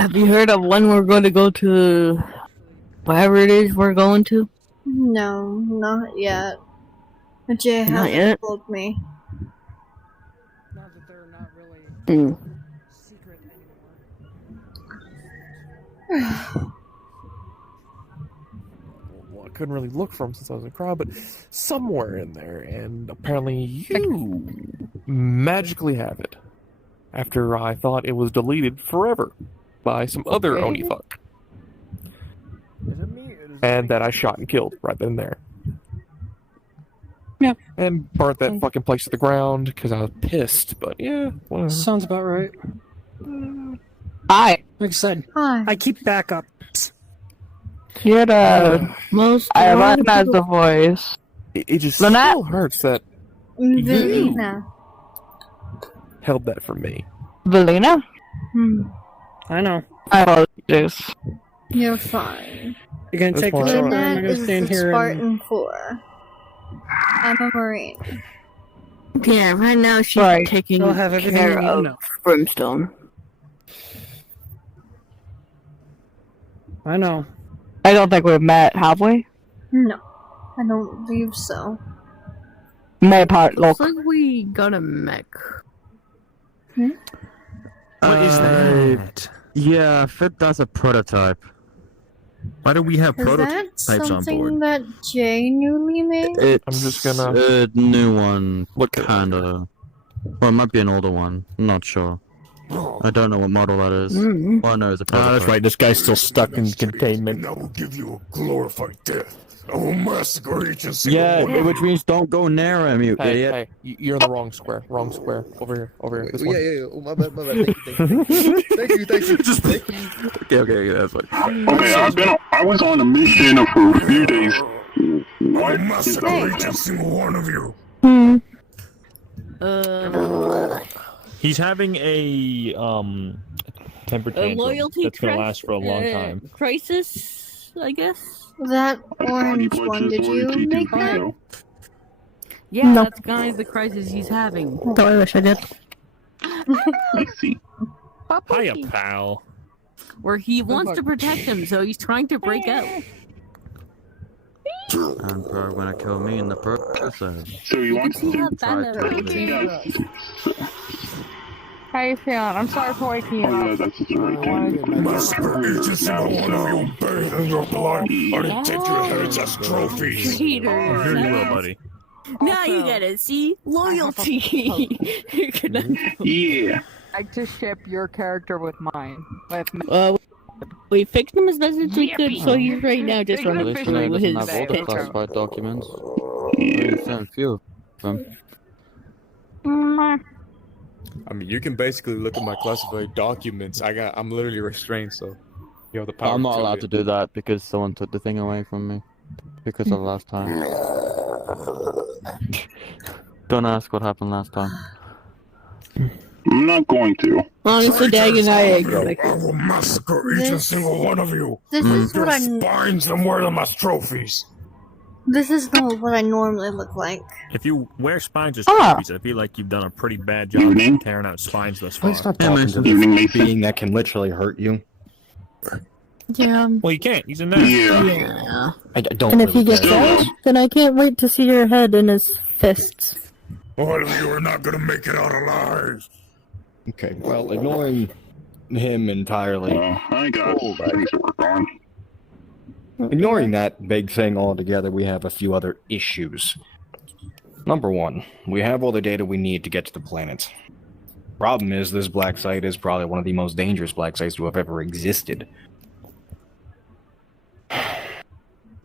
Have you heard of when we're going to go to wherever it is we're going to? No, not yet. Jay hasn't told me. Not that they're not really secret anymore. Well, I couldn't really look for him since I was in a crowd, but somewhere in there, and apparently you magically have it. After I thought it was deleted forever by some other Oni fuck. And that I shot and killed right then and there. Yeah. And burnt that fucking place to the ground because I was pissed, but yeah, whatever. Sounds about right. Hi. Like I said, Hi. I keep backups. You're the most. I recognize the voice. It just Lynette? still hurts that Velina. held that from me. Velina? I know. I apologize. You're fine. You're gonna take control. I'm Lynette gonna is stand the here. Spartan 4. I'm a Marine. Yeah, right now she's taking I'll have everything care you need to of know. Brimstone. I know. I don't think we've met, have we? No, I don't believe so. Maypart, look. Looks like we got a mech. What is that? Yeah, fit that's a prototype. Why do we have Is that prototypes on something board? that Jay newly made? It's I'm just gonna a new one, look at it. kinda. Well, it might be an older one. I'm not sure. I don't know what model that is. All I know is a prototype. that's right, this guy's still stuck in containment. I will give you a glorified death. I will massacre each and single Yeah, one. which means don't go near him, you Hey, idiot. hey, you're in the wrong square. Wrong square. Over here. Over here. This one. Yeah. Oh, my bad. Thank you. Okay, that's fine. Okay, I was on a mission for a few days. I massacre each and single one of you. He's having a temper tantrum Loyalty that's gonna last for a long time. Crisis, I guess. That orange one, did you make that? Yeah, No. that's kind of the crisis he's having. Oh, I wish I did. I see. Hiya, pal. Where he wants to protect him, so he's trying to break out. And probably gonna kill me in the process. So you want See how bad that How you feeling? I'm sorry for waking you up. that's right. Massacre each and single one of you, bathe in your blood, and take your heads as trophies. Traitor. Very well, buddy. Now you get it, see? Loyalty! You're gonna... Yeah. I like to ship your character with mine. We fixed him as best as we could, so he's right now just Big running officially through his doesn't have all the classified documents. A few of them. I mean, you can basically look at my classified documents. I'm literally restrained, so you have the power. I'm not allowed to do that because someone took the thing away from me. Because of the last time. Don't ask what happened last time. I'm not going to. Honestly, Dag and I agree. I will massacre each and single one of you. This is Your what I. spines and wear them as trophies. This is not what I normally look like. If you wear spines as trophies, I feel like you've done a pretty bad job Evening. of tearing out spines thus far. Please stop talking to Evening, this Mason. being that can literally hurt you. Yeah. Well, you can't. He's in there. Yeah. I don't And if really he gets care. out, then I can't wait to see your head in his fists. All of you are not gonna make it out alive. Okay, well, ignoring him entirely. I got things to work on. Ignoring that big thing altogether, we have a few other issues. Number one, we have all the data we need to get to the planet. Problem is, this black site is probably one of the most dangerous black sites to have ever existed.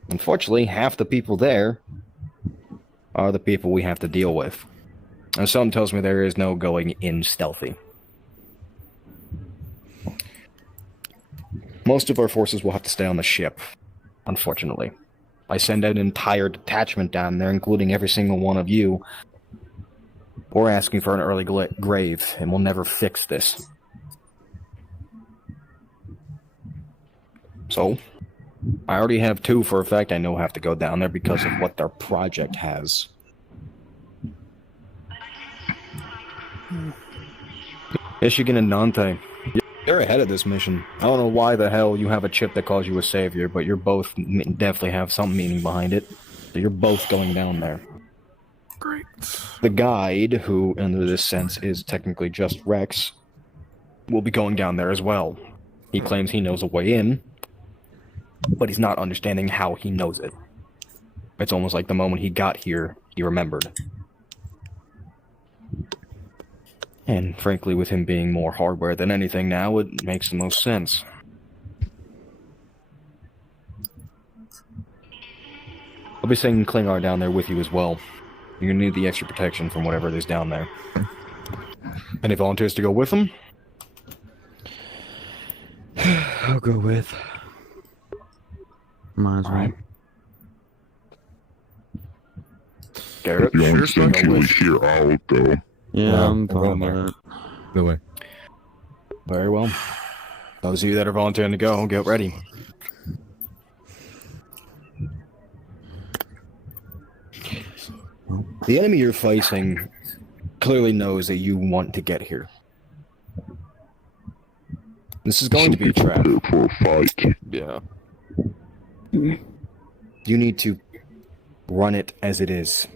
Unfortunately, half the people there are the people we have to deal with. And something tells me there is no going in stealthy. Most of our forces will have to stay on the ship, unfortunately. I send out an entire detachment down there, including every single one of you. We're asking for an early grave, and we'll never fix this. So, I already have two for a fact I know have to go down there because of what their project has. Michigan and Nantes. They're ahead of this mission. I don't know why the hell you have a chip that calls you a savior, but you're both definitely have some meaning behind it. So you're both going down there. Great. The guide, who in this sense is technically just Rex, will be going down there as well. He claims he knows a way in, but he's not understanding how he knows it. It's almost like the moment he got here, he remembered. And frankly, with him being more hardware than anything now, it makes the most sense. I'll be sending Klingar down there with you as well. You're gonna need the extra protection from whatever it is down there. Any volunteers to go with him? I'll go with. Might as well. Garrett, If you want to send Keely here, I'll go. Yeah, I'm fine with it. Go away. Very well. Those of you that are volunteering to go, get ready. The enemy you're facing clearly knows that you want to get here. This is going to be a trap. For a fight. Yeah. You need to run it as it is.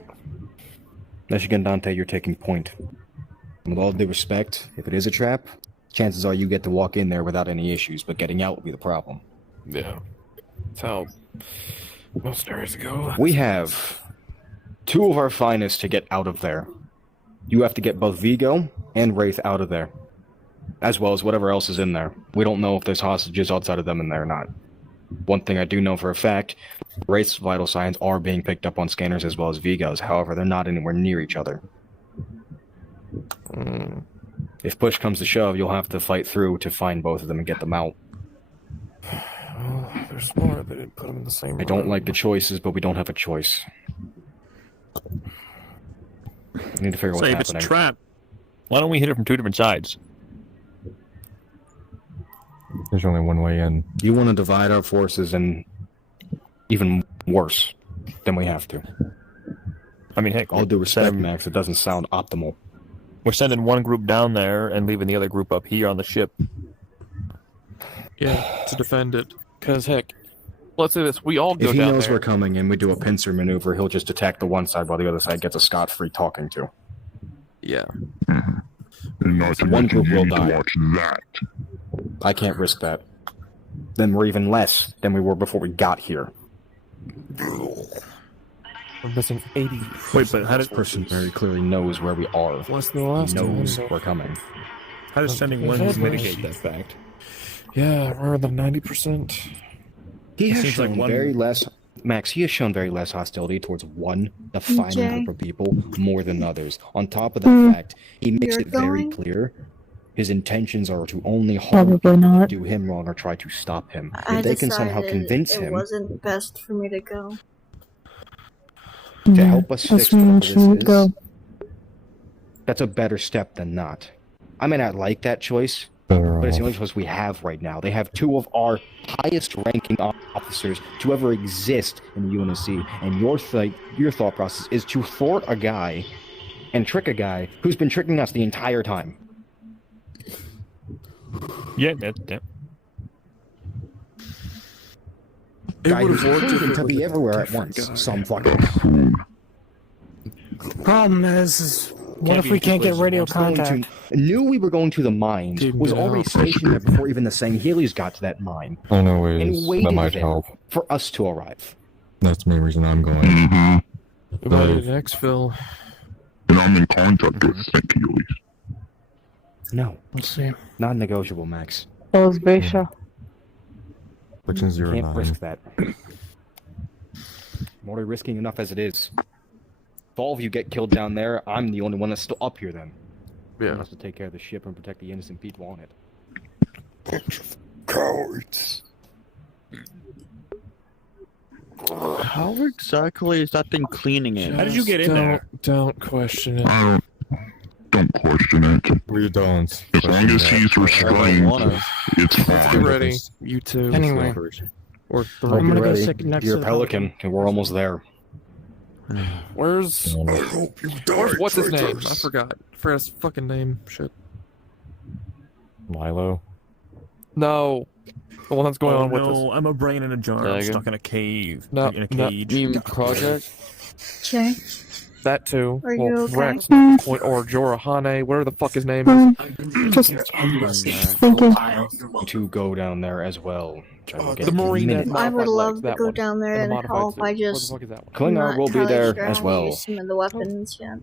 Michigan Dante, you're taking point. And with all due respect, if it is a trap, chances are you get to walk in there without any issues, but getting out will be the problem. Yeah. That's how most areas go. We have 2 of our finest to get out of there. You have to get both Vigo and Wraith out of there, as well as whatever else is in there. We don't know if there's hostages outside of them in there or not. One thing I do know for a fact, Wraith's vital signs are being picked up on scanners as well as Vigo's. However, they're not anywhere near each other. If push comes to shove, you'll have to fight through to find both of them and get them out. Well, there's more. They didn't put them in the same room. I don't like the choices, but we don't have a choice. We need to figure out what's Say, if happening. it's a trap, why don't we hit it from 2 different sides? There's only one way in. You want to divide our forces and even worse than we have to. I mean, heck, All due respect, Max, it doesn't sound optimal. we're sending one group down there and leaving the other group up here on the ship. Yeah, to defend it. Because, heck, let's say this. We all go If he down knows there. we're coming and we do a pincer maneuver, he'll just attack the one side while the other side gets a scot-free talking to. Yeah. And not to One mention, group you will need die. to watch that. I can't risk that. Then we're even less than we were before we got here. We're missing 80. Wait, but how does This person very clearly knows where we are. Less than the He last knows time. we're coming. how does sending one mitigate that fact? Yeah, we're the 90%. He has seems like shown one- very less... Max, he has shown very less hostility towards one defining Okay. group of people more than others. On top of that fact, he makes You're it very going? clear his intentions are to only harm Probably not. do him wrong or try to stop him. I If they can somehow decided convince it him wasn't best for me to go. to help us fix That's me, whatever she this would is, go. that's a better step than not. I may not like that choice, but it's the only choice we have right now. They have 2 of our highest-ranking officers to ever exist in the UNSC, and your thought process is to thwart a guy and trick a guy who's been tricking us the entire time. Yeah, Guy who's proven to be everywhere at once. Some fucking. Problem is what if we can't get radio contact? Knew we were going to the mines. Didn't Was get already out. stationed there before even the Sangheilies got to that mine. I know And ways waited that might there help. for us to arrive. That's the main reason I'm going. Mm-hmm. Divided exfil. And I'm in contact with Sankeely. No, Let's see. non-negotiable, Max. That was Beisha. Which is Can't 09. risk that. I'm already risking enough as it is. If all of you get killed down there, I'm the only one that's still up here then. Yeah. I have to take care of the ship and protect the innocent people on it. Bunch of cowards. How exactly is that thing cleaning it? How did you get in there? Don't question it. I don't question it. We don't. As long as he's restrained, it's Get fine. ready. You two. Anyway, Or Hope I'm you're gonna go ready. sit next You're to a the pelican, and we're almost there. Where's... I hope you die, What's his name? traitors. I forgot. I forgot his fucking name. Shit. Milo. No. The one that's going on with us. No, I'm a brain in a jar. I'm stuck in a cave. No, In a cage. Project? Jay, That too. are you okay? Rex, or Jorahane, whatever the fuck his name is. Just thinking. To go down there as well. The Marine that I would modified love legs, to that go one. down there And the and modified help. suit. I What the just fuck is that one? Klingar will be there sure as how to well. use some of the weapons yet.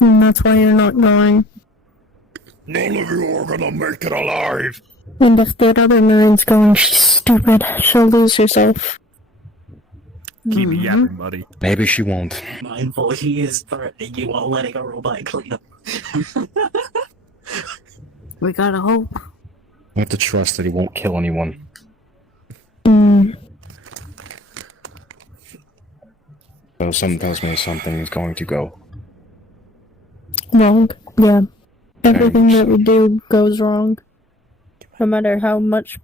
And that's why you're not going. None of you are gonna make it alive. And if that other Marine's going, she's stupid. She'll lose herself. Keep me yapping, buddy. Maybe she won't. Mindful, he is threatening you while letting a robot clean up. We gotta hope. We have to trust that he won't kill anyone. So something tells me something is going to go Wrong. Yeah. Everything that we do goes wrong. No matter how much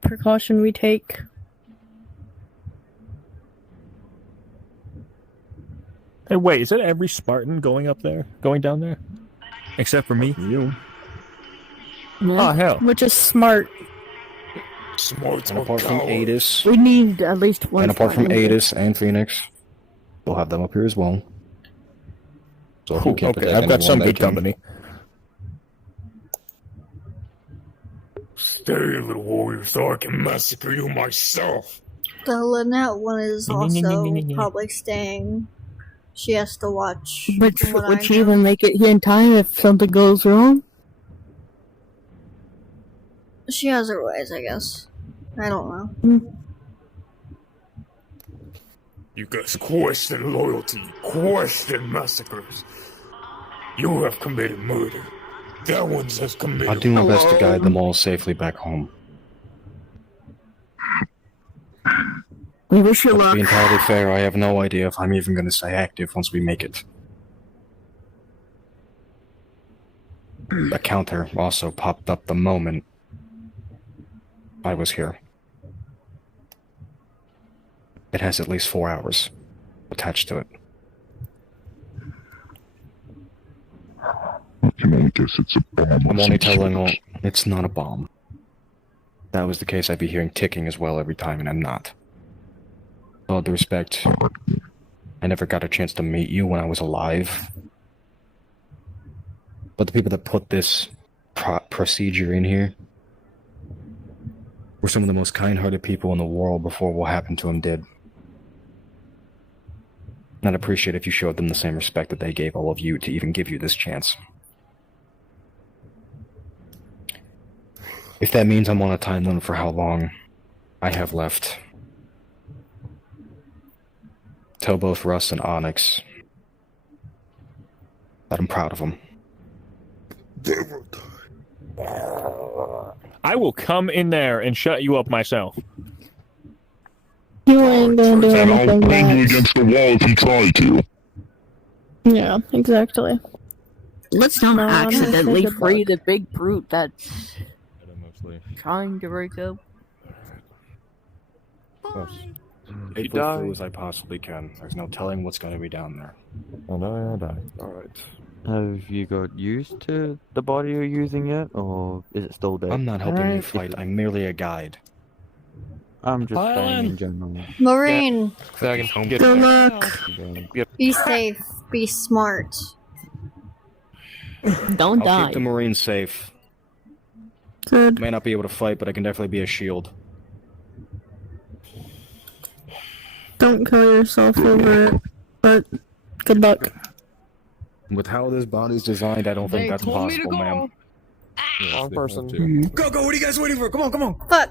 precaution we take. Hey, wait, is it every Spartan going up there? Going down there? Except for me? You. Yeah. Oh, hell. Which is smart. Smart And apart from Adis, We need at least one. and apart from Spartan. Adis and Phoenix, we'll have them up here as well. So if you can't Okay, protect I've got some anyone, they good can- company. Stay, little warrior, so I can massacre you myself. The Lynette one is also probably staying. She has to watch. But from what would I she know. even make it here in time if something goes wrong? She has her ways, I guess. I don't know. You guys question loyalty, question massacres. You have committed murder. That one has committed. I'll do my best to guide them all safely back home. We wish you But to luck. be entirely fair, I have no idea if I'm even going to stay active once we make it. The counter also popped up the moment I was here. It has at least 4 hours attached to it. I can only guess it's a bomb. I'm only telling all, it's not a bomb. If that was the case, I'd be hearing ticking as well every time, and I'm not. With all due respect, I never got a chance to meet you when I was alive. But the people that put this procedure in here were some of the most kind-hearted people in the world before what happened to him did. And I'd appreciate if you showed them the same respect that they gave all of you to even give you this chance. If that means I'm on a time limit for how long I have left, tell both Russ and Onyx that I'm proud of them. They will die. I will come in there and shut you up myself. You ain't gonna do And I'll anything bang you bad. against the wall if you try to. Yeah, exactly. Let's not No, I'm gonna accidentally take a free buck. the big brute that's trying to break up. Faithful through as I possibly can. There's no telling what's going to be down there. Oh no, I die. Alright. Have you got used to the body you're using yet, or is it still dead? I'm not helping you Alright, fight. I'm merely a guide. I'm just saying in general. Marine, So I can get Good luck. be safe. Be smart. Don't I'll die. keep the Marines safe. Good. May not be able to fight, but I can definitely be a shield. Don't kill yourself over it. But good luck. With how this body's designed, I don't think that's possible, ma'am. Wrong person. Go, what are you guys waiting for? Come on. Fuck.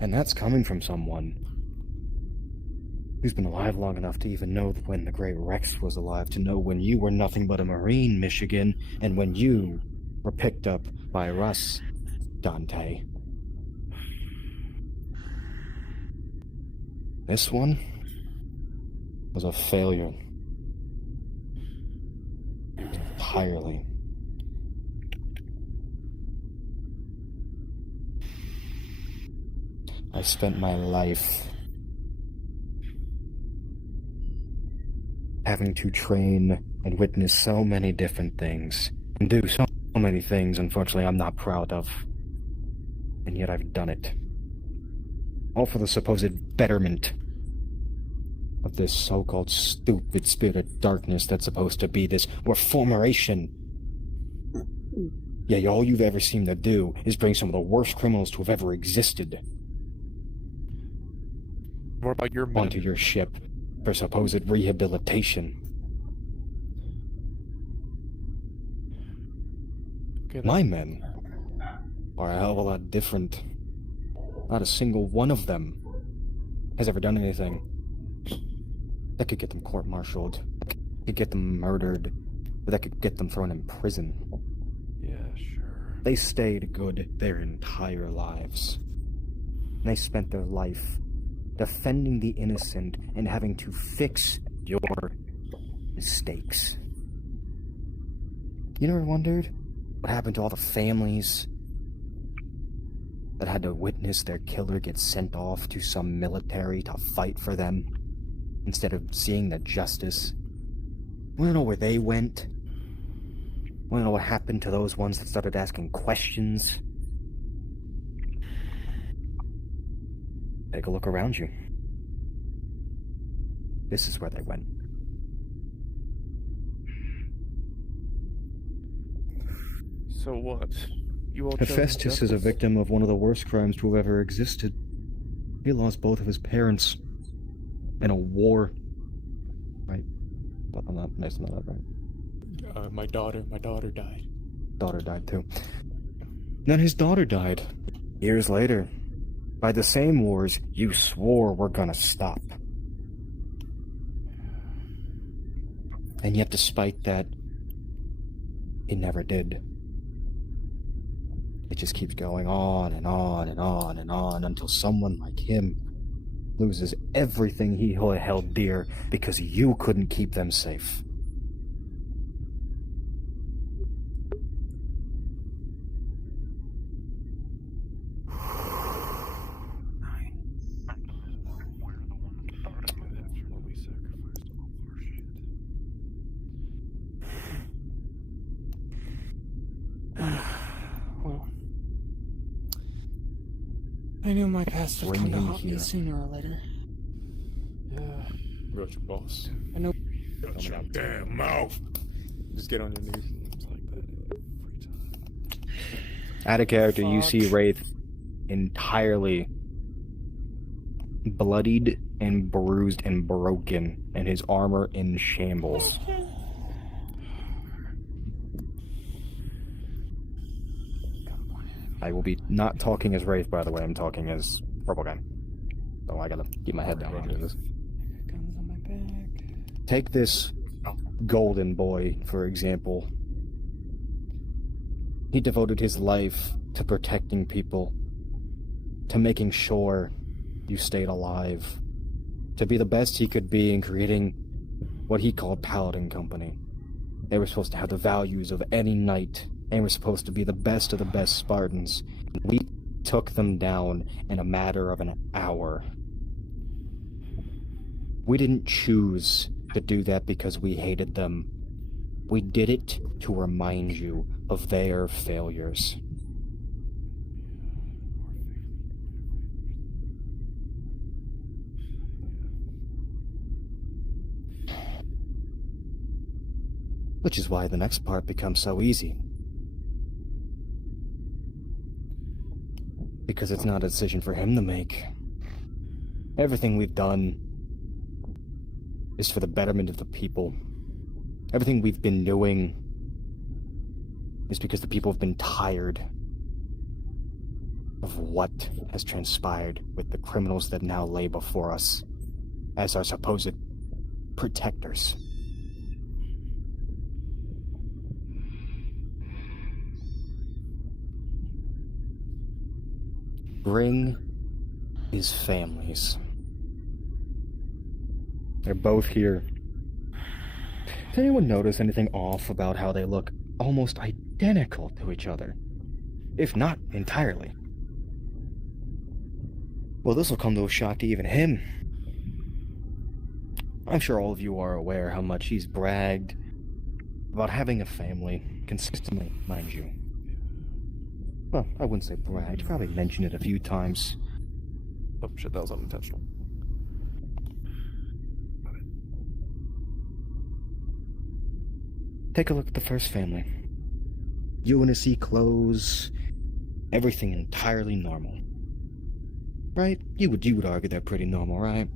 And that's coming from someone who's been alive long enough to even know when the Great Rex was alive, to know when you were nothing but a Marine, Michigan, and when you were picked up by Russ, Dante. This one was a failure. Entirely. I spent my life having to train and witness so many different things, and do so many things, unfortunately, I'm not proud of. And yet I've done it. All for the supposed betterment of this so-called stupid spirit of darkness that's supposed to be this reformation. Yeah, all you've ever seemed to do is bring some of the worst criminals to have ever existed What about your men? onto your ship for supposed rehabilitation. Okay, My men are a hell of a lot different. Not a single one of them has ever done anything that could get them court-martialed, that could get them murdered, or that could get them thrown in prison. Yeah, sure. They stayed good their entire lives. And they spent their life defending the innocent and having to fix your mistakes. You never wondered what happened to all the families that had to witness their killer get sent off to some military to fight for them instead of seeing the justice? Wanna know where they went? Wanna know what happened to those ones that started asking questions? Take a look around you. This is where they went. So what? You all Hephaestus is a victim of one of the worst crimes to have ever existed. He lost both of his parents in a war. Right? I'm not messing that up, right? My daughter died. Daughter died too. Then his daughter died. Years later. By the same wars you swore were gonna stop. And yet despite that, it never did. It just keeps going on and on and on and on until someone like him loses everything he held dear because you couldn't keep them safe. Well, I knew my past would Bring come to him haunt me here. sooner or later. Yeah, wrote your boss. I know. Shut your damn mouth. Just get on your knees. It's like that every time. Out of character, you Fuck. see Wraith entirely bloodied and bruised and broken, and his armor in shambles. I will be not talking as Wraith, by the way. I'm talking as Purple Guy. So I gotta keep my head down when I do this. Guns on my back. Take this golden boy, for example. He devoted his life to protecting people, to making sure you stayed alive, to be the best he could be in creating what he called Paladin Company. They were supposed to have the values of any knight, and were supposed to be the best of the best Spartans. We took them down in a matter of an hour. We didn't choose to do that because we hated them. We did it to remind you of their failures. Which is why the next part becomes so easy. Because it's not a decision for him to make. Everything we've done is for the betterment of the people. Everything we've been doing is because the people have been tired of what has transpired with the criminals that now lay before us as our supposed protectors. Bring his families. They're both here. Does anyone notice anything off about how they look almost identical to each other? If not entirely. Well, this will come to a shock to even him. I'm sure all of you are aware how much he's bragged about having a family consistently, mind you. Well, I wouldn't say bragged, probably mentioned it a few times. Oh shit, that was unintentional. Take a look at the first family. UNSC clothes, everything entirely normal. Right? You would argue they're pretty normal, right?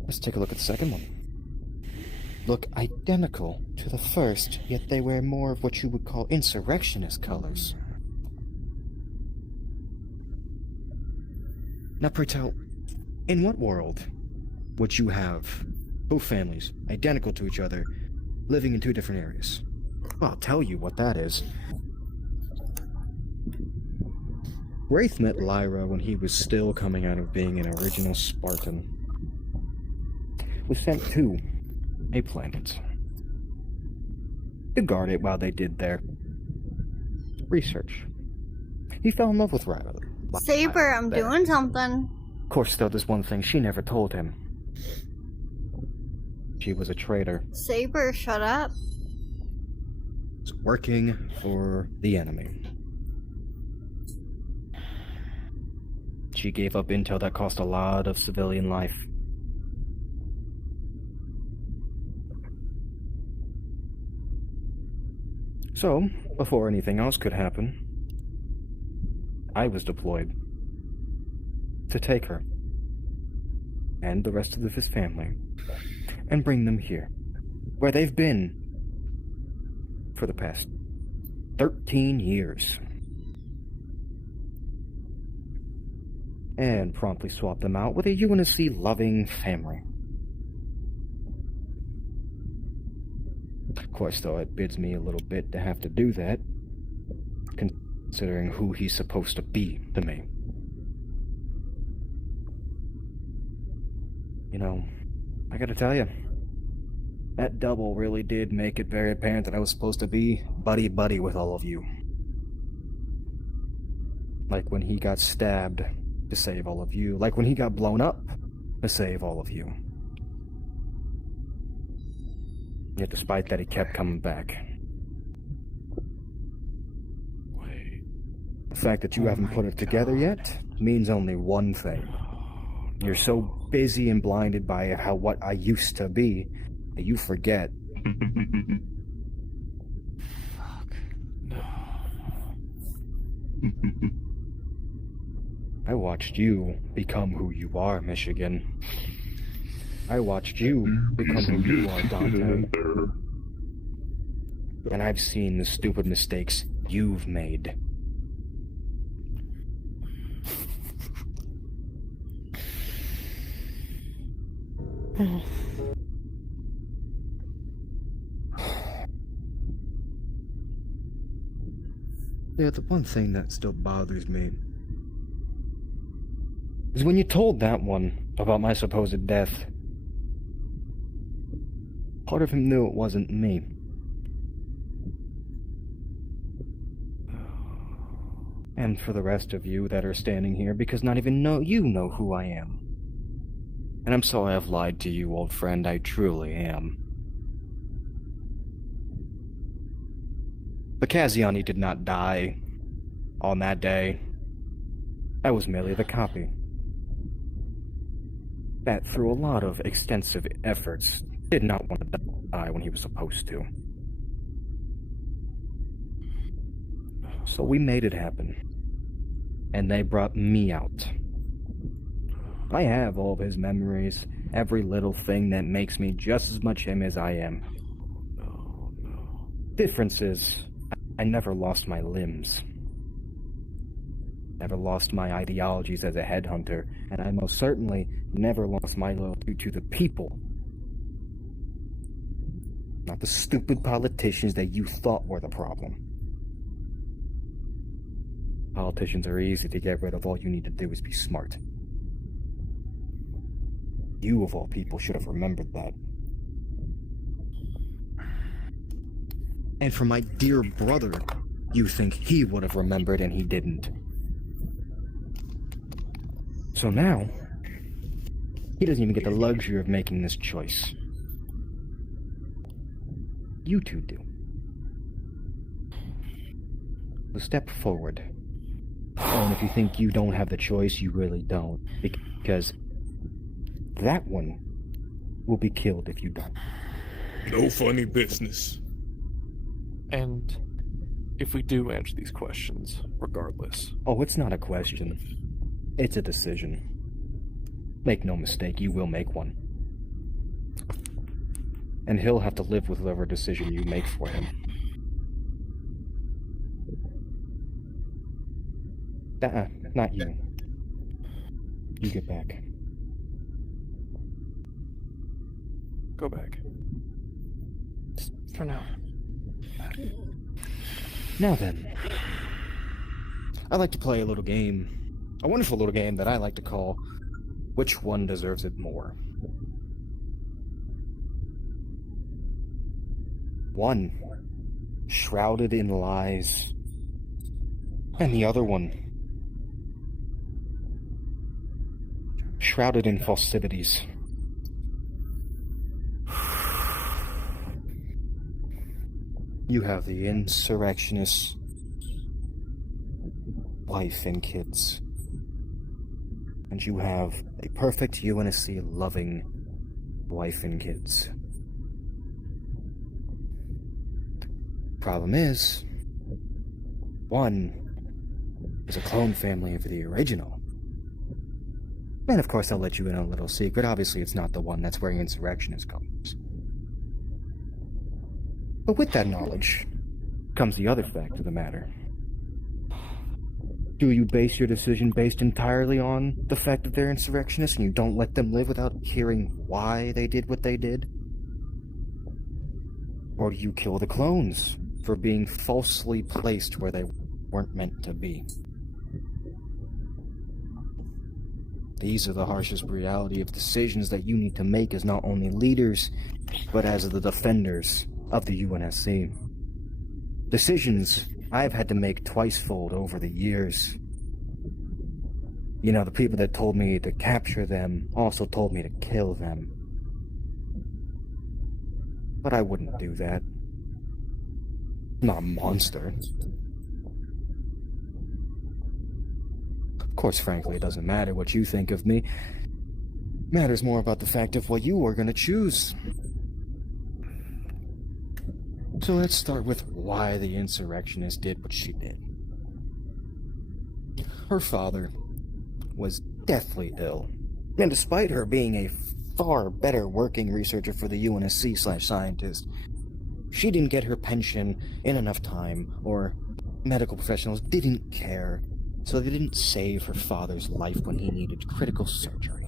Let's take a look at the second one. Look identical to the first, yet they wear more of what you would call insurrectionist colors. Now pray tell, in what world would you have both families, identical to each other, living in two different areas? Well, I'll tell you what that is. Wraith met Lyra when he was still coming out of being an original Spartan. Was sent to a planet to guard it while they did their research. He fell in love with Lyra. Saber, I'm doing something. Of course, though, there's one thing she never told him. She was a traitor. Saber, shut up. Was working for the enemy. She gave up intel that cost a lot of civilian life. So, before anything else could happen, I was deployed to take her and the rest of his family and bring them here, where they've been for the past 13 years. And promptly swap them out with a UNSC-loving family. Of course, though, it bids me a little bit to have to do that, considering who he's supposed to be to me. You know, I gotta tell you, that double really did make it very apparent that I was supposed to be buddy-buddy with all of you. Like when he got stabbed to save all of you, like when he got blown up to save all of you. Yet despite that, he kept coming back. Wait. The fact that you haven't put it together yet means only one thing. You're so busy and blinded by what I used to be that you forget. Fuck. No. I watched you become who you are, Michigan. I watched you become who you are, Dante. And I've seen the stupid mistakes you've made. Yeah, the one thing that still bothers me is when you told that one about my supposed death. Part of him knew it wasn't me. And for the rest of you that are standing here, because not even you know who I am. And I'm sorry I've lied to you, old friend, I truly am. But Kaziani did not die on that day. I was merely the copy. That, through a lot of extensive efforts, did not want to die when he was supposed to. So we made it happen. And they brought me out. I have all of his memories, every little thing that makes me just as much him as I am. No. Difference is, I never lost my limbs. Never lost my ideologies as a headhunter, and I most certainly never lost my loyalty to the people. Not the stupid politicians that you thought were the problem. Politicians are easy to get rid of. All you need to do is be smart. You, of all people, should have remembered that. And for my dear brother You think he would have remembered and he didn't. So now, he doesn't even get the luxury of making this choice. You two do. So step forward. And if you think you don't have the choice, you really don't. Because that one will be killed if you don't. No funny business. And if we do answer these questions, regardless. Oh, it's not a question. It's a decision. Make no mistake, you will make one. And he'll have to live with whatever decision you make for him. Not you. You get back. Go back. For now. Now then. I like to play a little game. A wonderful little game that I like to call Which One Deserves It More? One, shrouded in lies. And the other one, shrouded in falsities. You have the insurrectionist's wife and kids. And you have a perfect UNSC loving wife and kids. Problem is, one is a clone family of the original. And of course I'll let you in on a little secret. Obviously it's not the one that's wearing insurrectionist colors. But with that knowledge comes the other fact of the matter. Do you base your decision based entirely on the fact that they're insurrectionists and you don't let them live without hearing why they did what they did? Or do you kill the clones for being falsely placed where they weren't meant to be? These are the harshest reality of decisions that you need to make as not only leaders, but as the defenders of the UNSC. Decisions I've had to make twice-fold over the years. You know, the people that told me to capture them also told me to kill them. But I wouldn't do that. I'm not a monster. Of course, frankly, it doesn't matter what you think of me. It matters more about the fact of what you are going to choose. So let's start with why the insurrectionist did what she did. Her father was deathly ill, and despite her being a far better working researcher for the UNSC/scientist, she didn't get her pension in enough time, or medical professionals didn't care, so they didn't save her father's life when he needed critical surgery.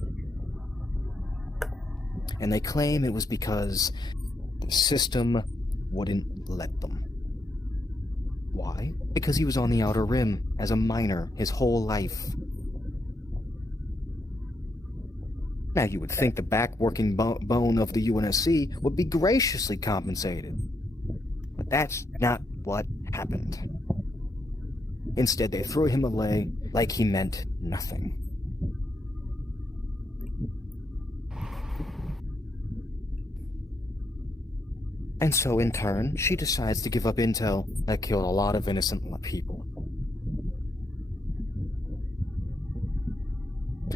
And they claim it was because the system wouldn't let them. Why? Because he was on the Outer Rim as a minor his whole life. Now you would think the back-working bone of the UNSC would be graciously compensated. But that's not what happened. Instead, they threw him away like he meant nothing. And so, in turn, she decides to give up intel that killed a lot of innocent people.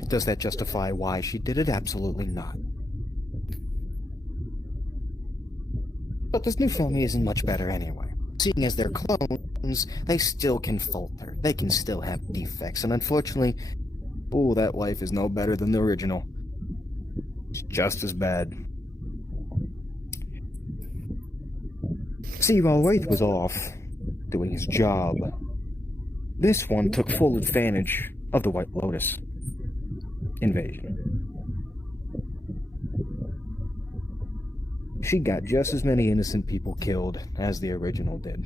Does that justify why she did it? Absolutely not. But this new family isn't much better anyway. Seeing as they're clones, they still can falter. They can still have defects, and unfortunately, oh, that wife is no better than the original. It's just as bad. See, while Wraith was off, doing his job, this one took full advantage of the White Lotus invasion. She got just as many innocent people killed as the original did.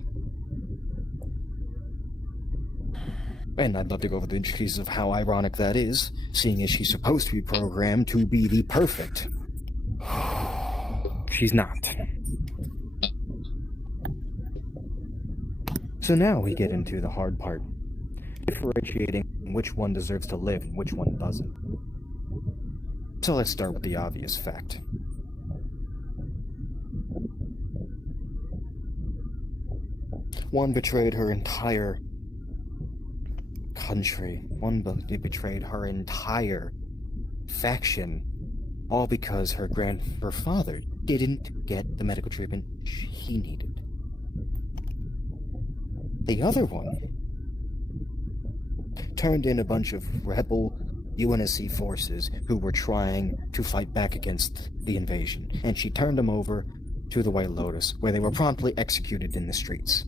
And I'd love to go over the intricacies of how ironic that is, seeing as she's supposed to be programmed to be the perfect. She's not. So now we get into the hard part. Differentiating which one deserves to live and which one doesn't. So let's start with the obvious fact. One betrayed her entire country. One betrayed her entire faction. All because her father didn't get the medical treatment he needed. The other one turned in a bunch of rebel UNSC forces who were trying to fight back against the invasion, and she turned them over to the White Lotus, where they were promptly executed in the streets.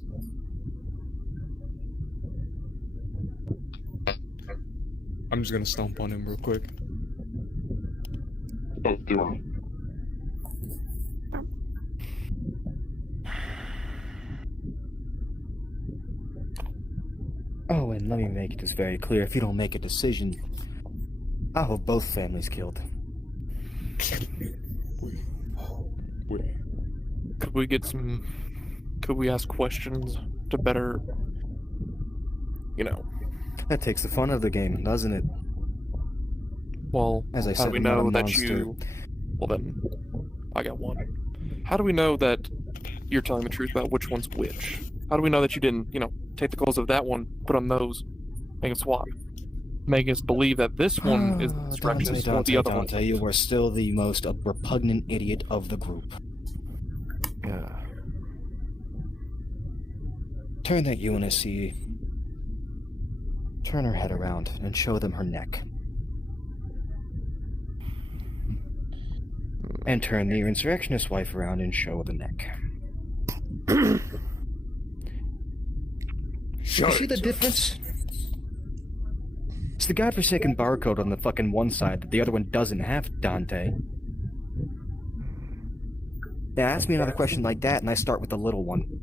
I'm just gonna stomp on him real quick. Oh, do it. Oh, and let me make this very clear. If you don't make a decision, I'll have both families killed. Could we ask questions to better, That takes the fun of the game, doesn't it? Well, as I how said, do we I'm not know a that monster. you... Well then, I got one. How do we know that you're telling the truth about which one's which? How do we know that you didn't, take the clothes of that one, put on those, make a swap? Make us believe that this one is the insurrectionist or the other one. Dante, you are still the most repugnant idiot of the group. Yeah. Turn that UNSC... Turn her head around and show them her neck. And turn the insurrectionist wife around and show the neck. You see the difference? It's the godforsaken barcode on the fucking one side that the other one doesn't have, Dante. Now ask me another question like that and I start with the little one.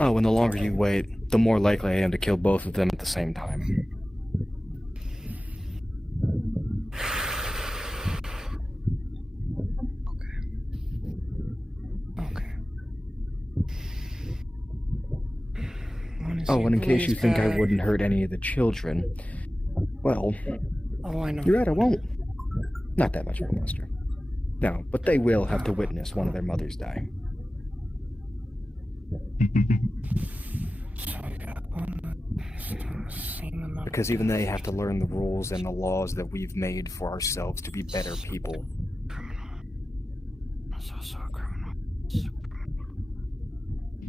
Oh, and the longer you wait, the more likely I am to kill both of them at the same time. Okay. Oh, and in case you think I wouldn't hurt any of the children, well, I know. you're right, I won't. Not that much of a monster. No, but they will have to witness one of their mothers die. Because even they have to learn the rules and the laws that we've made for ourselves to be better people. It's also a criminal.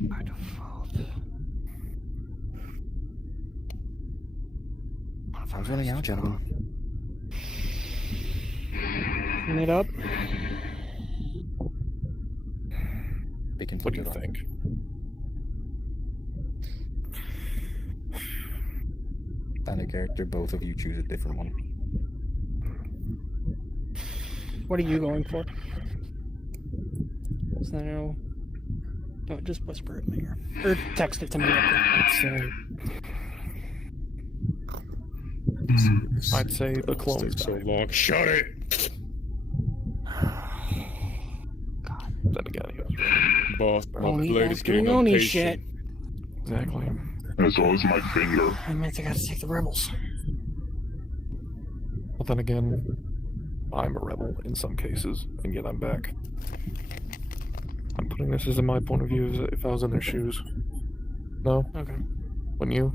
By default. Time's running out, gentlemen. Clean it up. What do you think? Find a character, both of you choose a different one. What are you going for? So I know. Don't just whisper it in my ear. Or text it to me. I'd say the clones so long. Shut it! Then again, he was right. Boss, my Oni, blade don't is do getting Oni impatient. shit. Exactly. As well as my finger. I meant I gotta take the rebels. But then again, I'm a rebel in some cases, and yet I'm back. I'm putting this as in my point of view as if I was in their shoes. No? Okay. When you?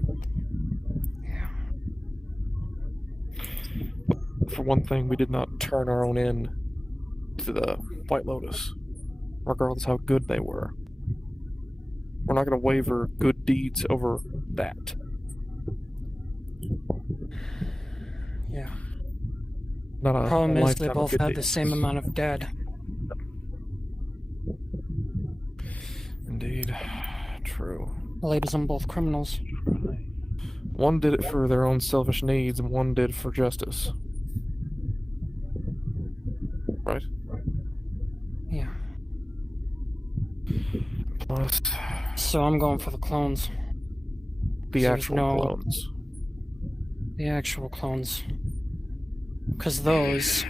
Yeah. For one thing, we did not turn our own in to the White Lotus, regardless how good they were. We're not going to waver good deeds over that. Yeah. Not a Problem is, they lifetime of both good had the deeds. same amount of dead. Indeed. True. Labels on both criminals. One did it for their own selfish needs, and one did for justice. Right? Yeah. Plus, So I'm going for the clones. the So actual no- clones. The actual clones. Because those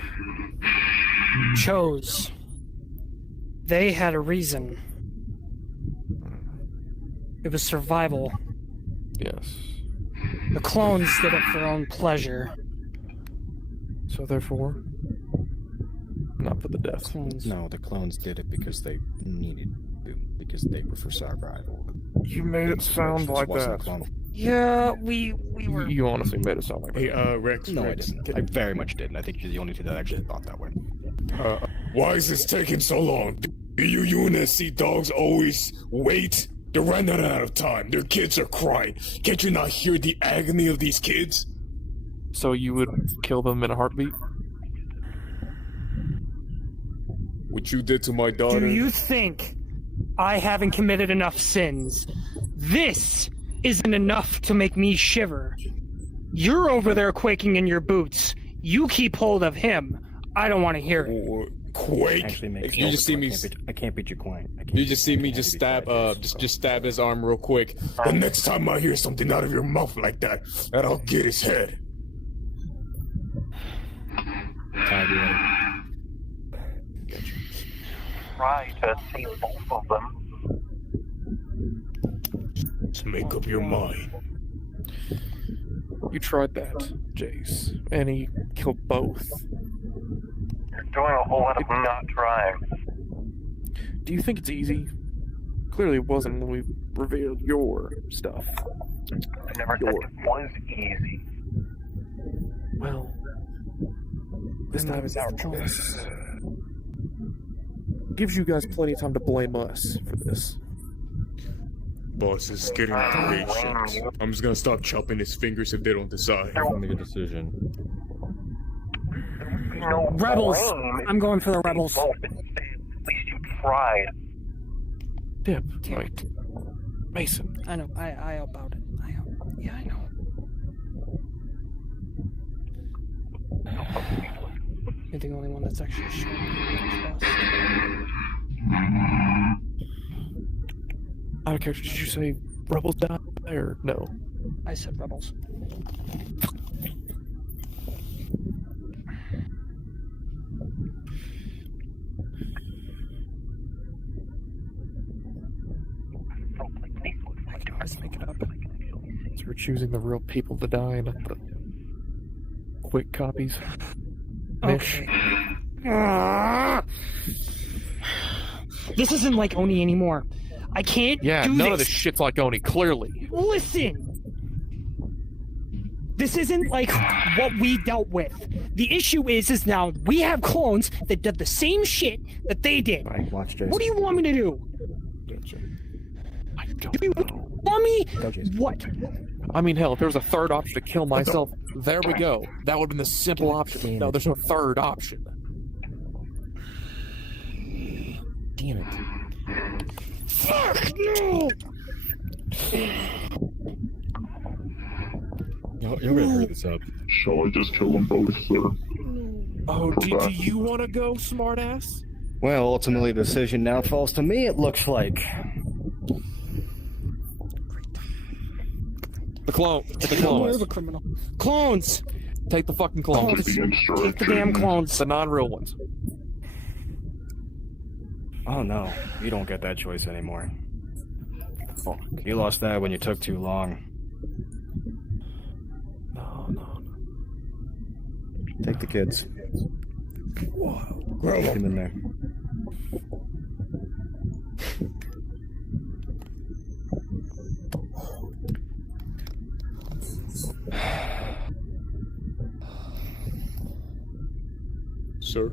chose They had a reason. It was survival. Yes. The clones did it for their own pleasure. So therefore, not for the death. Clones. No, the clones did it because they needed to, because they were for survival. You made it sound like that. Yeah, we were. You honestly made it sound like that. Hey, Rex. No, Rex, I didn't. I very much didn't. I think you're the only two that actually thought that way. Why is this taking so long? Do you UNSC dogs always wait? They're running out of time. Their kids are crying. Can't you not hear the agony of these kids? So you would kill them in a heartbeat? What you did to my daughter? Do you think I haven't committed enough sins? This isn't enough to make me shiver. You're over there quaking in your boots. You keep hold of him. I don't want to hear it. Quake. Actually, If you just see me, I can't beat you quiet. you just see me just stab, just stab his arm real quick. The next time I hear something out of your mouth like that, I'll get his head. Try to see both of them. Just make up your mind. You tried that, Jace, and he killed both. You're doing a whole lot of not trying. Do you think it's easy? Clearly it wasn't when we revealed your stuff. I never said it was easy. Well, this time it's our choice. Gives you guys plenty of time to blame us for this. Boss is getting impatient. I'm just gonna stop chopping his fingers if they don't decide. Make a decision. No Rebels! blame. I'm going for the rebels. At least you tried. Dip, right. Mason. I know. I about it. Yeah, I know. You're the only one that's actually showing me trust. Out of character, did you say rebels die or no? I said rebels. Let's make it up. So we're choosing the real people to die, not the quick copies. Okay. This isn't like Oni anymore. I can't Yeah, do none this. of this shit's like Oni, clearly. Listen! This isn't like what we dealt with. The issue is now we have clones that did the same shit that they did. Alright, watch Jason. What do you want me to do? I don't Do you want me? Go, Jason. What? I mean, hell, if there was a third option to kill myself, there we go. That would have been the simple option. No, there's no third option. Damn it. Fuck no! You're gonna hurry this up. Shall I just kill them both, sir? Oh, do you want to go, smartass? Well, ultimately, the decision now falls to me, it looks like. The clone. The Where's clones. the criminal? Clones! Take the fucking clones. Take the damn clones. The non-real ones. Oh no, you don't get that choice anymore. You lost that when you took too long. No. Take the kids. Grab Put them in there. Sir?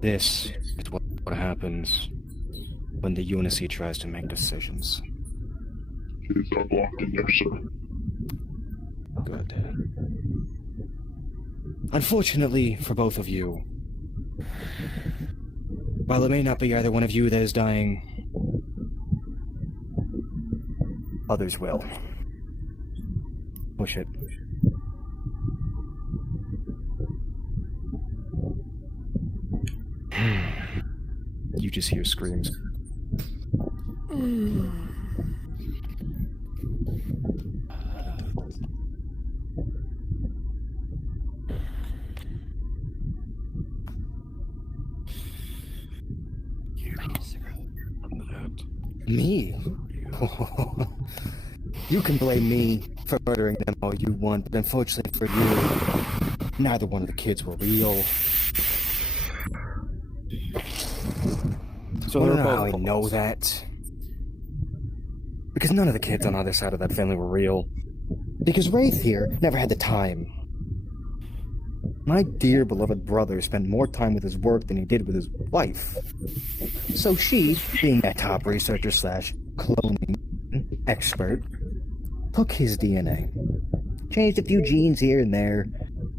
This is what happens when the UNSC tries to make decisions. Kids are locked in there, sir. Good. Unfortunately for both of you, while it may not be either one of you that is dying, others will. Push it. You just hear screams. Me? You can blame me for murdering them all you want, but unfortunately for you, neither one of the kids were real. So Wanna they're know how both I know that? Because none of the kids on either side of that family were real. Because Wraith here never had the time. My dear beloved brother spent more time with his work than he did with his wife. So she, being a top researcher slash cloning expert, took his DNA, changed a few genes here and there,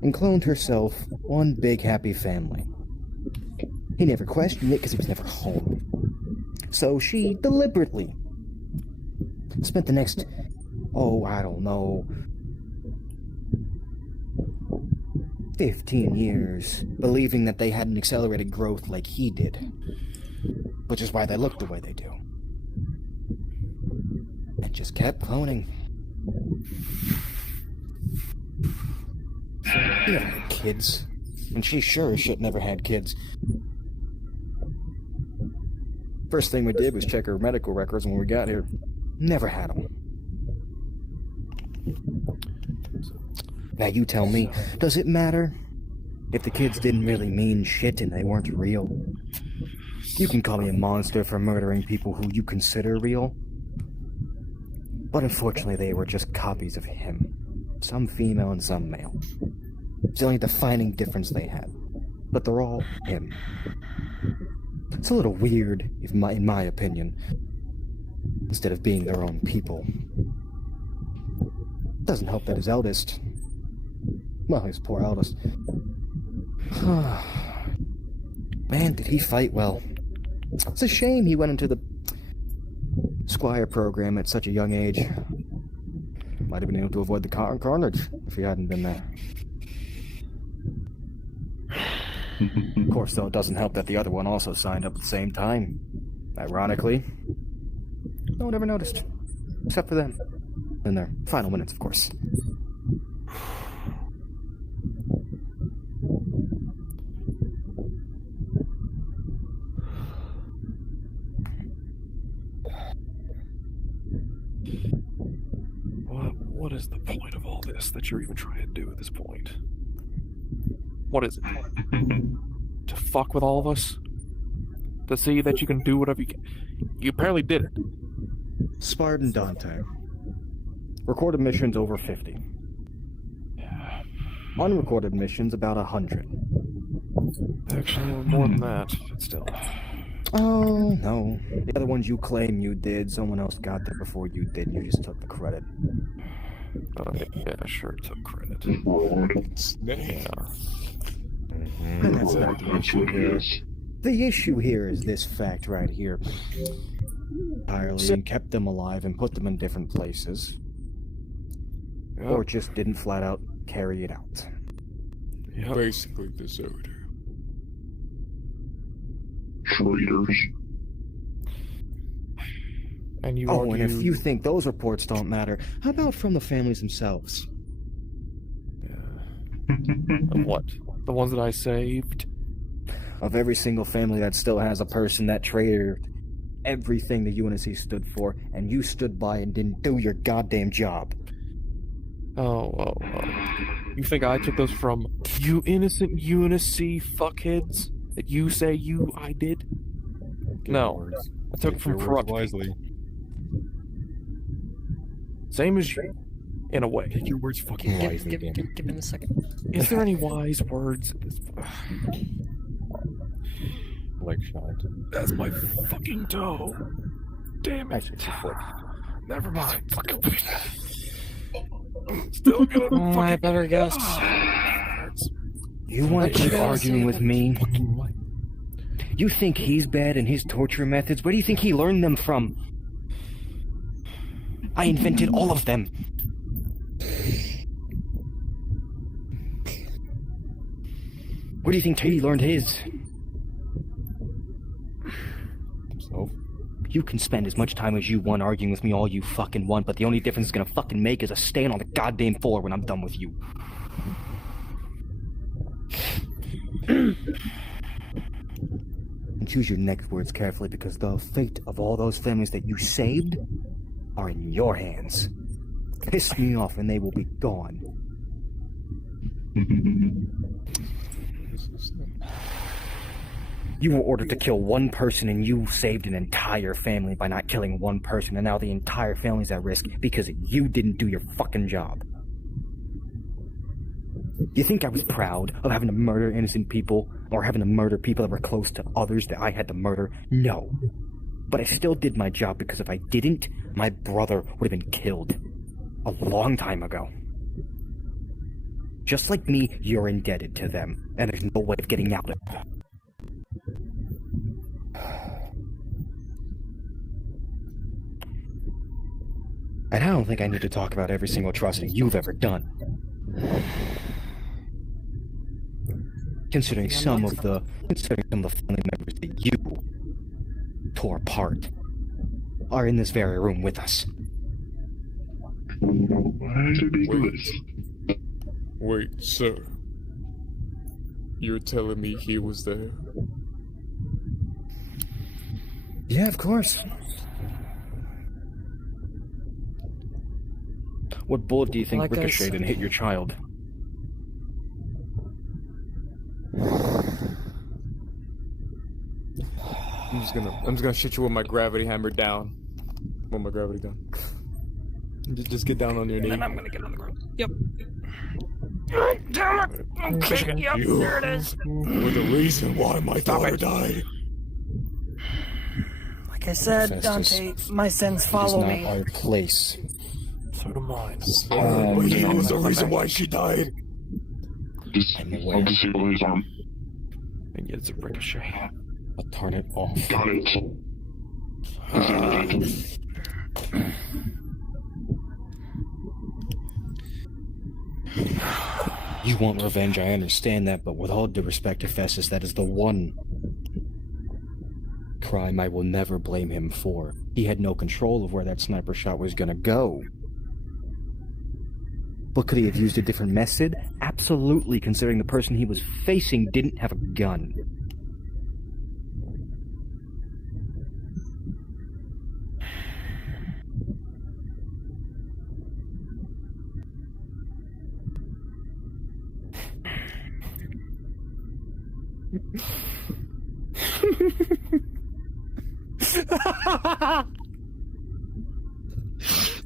and cloned herself one big happy family. He never questioned it because he was never home. So she deliberately spent the next, I don't know, 15 years believing that they had an accelerated growth like he did. Which is why they look the way they do. And just kept cloning. He never had kids. And she sure as shit never had kids. First thing we did was check her medical records when we got here. Never had them. Now you tell me, does it matter if the kids didn't really mean shit and they weren't real? You can call me a monster for murdering people who you consider real. But unfortunately they were just copies of him. Some female and some male. It's the only defining difference they had. But they're all him. It's a little weird, in my opinion. Instead of being their own people. Doesn't help that his eldest... Well, his poor eldest... Man, did he fight well. It's a shame he went into the Squire program at such a young age. Might have been able to avoid the carnage if he hadn't been there. Of course, though, it doesn't help that the other one also signed up at the same time. Ironically, no one ever noticed. Except for them. In their final minutes, of course. What is the point of all this that you're even trying to do at this point? What is it? To fuck with all of us? To see that you can do whatever you can? You apparently did it. Spartan Dante. Recorded missions over 50. Unrecorded missions about 100. Actually, more than that, but still. Oh, no. The other ones you claim you did, someone else got there before you did, and you just took the credit. Yeah, sure, took credit. Yeah. And that's not the issue here. The issue here is this fact right here. Entirely and kept them alive and put them in different places. Yep. Or just didn't flat out carry it out. Yep. Basically deserter. Traitors. And you and if you think those reports don't matter, how about from the families themselves? Of what? The ones that I saved? Of every single family that still has a person that traitored everything the UNSC stood for, and you stood by and didn't do your goddamn job. Oh. You think I took those from you innocent UNSC fuckheads that you say I did? No. I took it from corrupt wisely. Same as you, in a way. Take your words fucking wisely, Give me a second. Is there any wise words? Like shot. That's my fucking toe. Damn it. Never mind. Still gonna I better guess. You want to keep arguing with me? You think he's bad in his torture methods? Where do you think he learned them from? I invented all of them. Where do you think Teddy learned his? Himself. You can spend as much time as you want arguing with me all you fucking want, but the only difference it's gonna fucking make is a stain on the goddamn floor when I'm done with you. And choose your next words carefully, because the fate of all those families that you saved are in your hands. Piss me off and they will be gone. You were ordered to kill one person and you saved an entire family by not killing one person, and now the entire family's at risk because you didn't do your fucking job. You think I was proud of having to murder innocent people, or having to murder people that were close to others that I had to murder? No. But I still did my job, because if I didn't, my brother would have been killed a long time ago. Just like me, you're indebted to them, and there's no way of getting out of it. And I don't think I need to talk about every single atrocity you've ever done. Considering some of the family members that you tore apart are in this very room with us. Wait, sir. You're telling me he was there? Yeah, of course. What bullet do you think ricocheted and hit your child? I'm just gonna shoot you with my gravity hammer down. With my gravity gun. Just get down on your knee. And then I'm gonna get on the ground. Yep. Damn it! Okay, yep, You there it is. were the reason why my daughter died. Like I said, Dante, my sins follow me. It is not our place. So do mine. But he was the reason why she died. I'm aware. I'll disable his arm. And yet it's a ricochet. I'll turn it off. Got it. You want revenge, I understand that, but with all due respect to Festus, that is the one crime I will never blame him for. He had no control of where that sniper shot was gonna go. But could he have used a different method? Absolutely, considering the person he was facing didn't have a gun.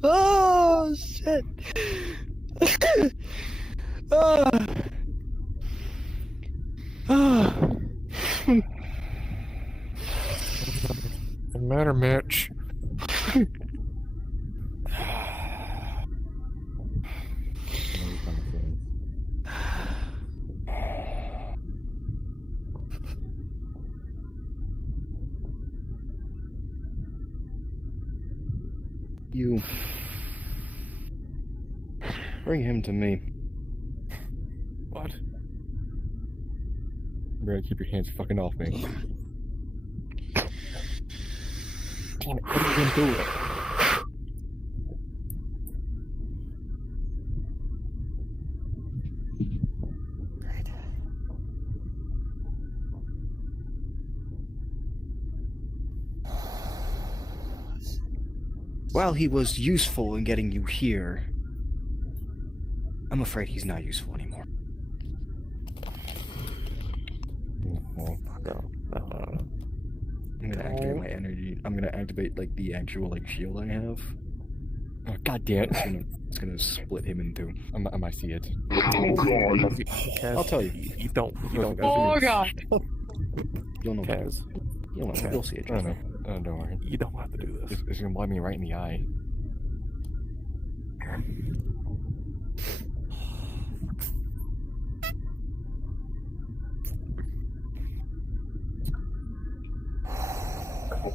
Oh shit! What's the matter, Mitch? You bring him to me. What? You better keep your hands fucking off me. Damn it, what are you gonna do with it? While he was useful in getting you here, I'm afraid he's not useful anymore. I'm gonna activate my energy. I'm gonna activate like the actual shield I have. Oh, God damn it! It's gonna split him in two. I might see it. Oh god! I'll tell you. You don't. Oh god! You'll know. Kaz. You'll know. You'll see it. I don't know. Don't worry. You don't have to do this. It's gonna blind me right in the eye.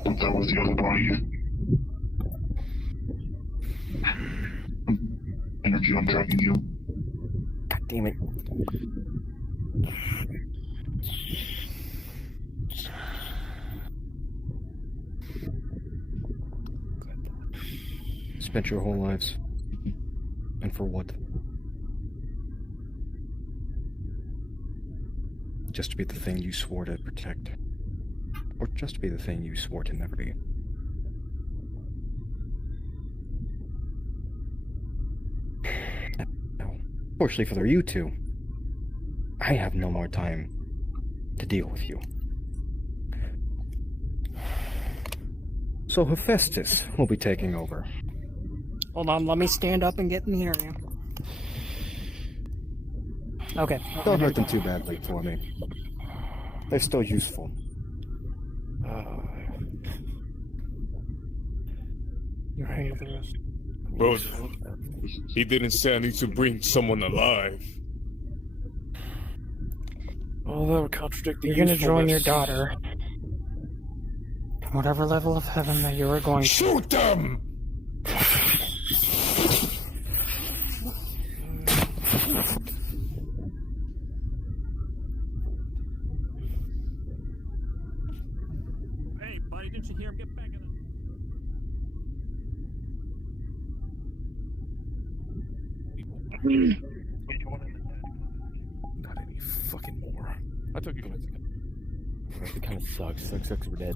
That was the other body. Energy, I'm tracking you. God damn it. Spent your whole lives. And for what? Just to be the thing you swore to protect. Or just be the thing you swore to never be. Fortunately for you two, I have no more time to deal with you. So Hephaestus will be taking over. Hold on, let me stand up and get in the area. Okay. Don't hurt them too badly for me. They're still useful. You're hanging for the rest. Well, he didn't say I need to bring someone alive. Oh, that would contradict the You're gonna join your usefulness. daughter. Whatever level of heaven that you are going to. Shoot them! Hey, buddy, didn't you hear him? Get back in Not any fucking more. I took you minutes ago. It kind of sucks. Sucks we're dead.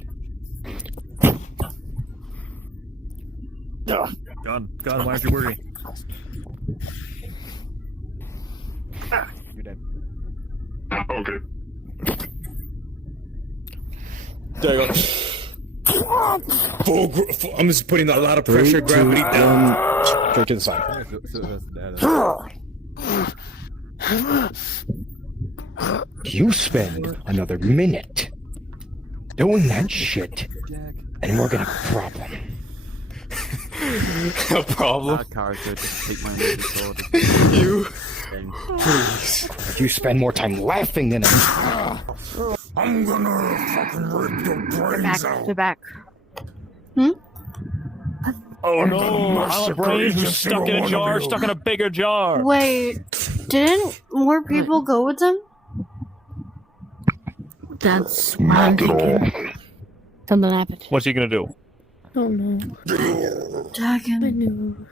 Gone, why aren't you working? You're dead. Okay. There you go. I'm just putting a lot of pressure, gravity down. Straight to the side. You spend another minute doing that shit, and we're gonna have a problem. A problem? Character, just take my energy sword. You. Please. You spend more time laughing than I'm gonna fucking rip your brains out. Stay back. Oh no! I'm a brain who's stuck in a jar, stuck in a bigger jar. Wait, didn't more people go with them? That's what I'm thinking. Something happened. What's he gonna do? Oh no. Dragon. I knew.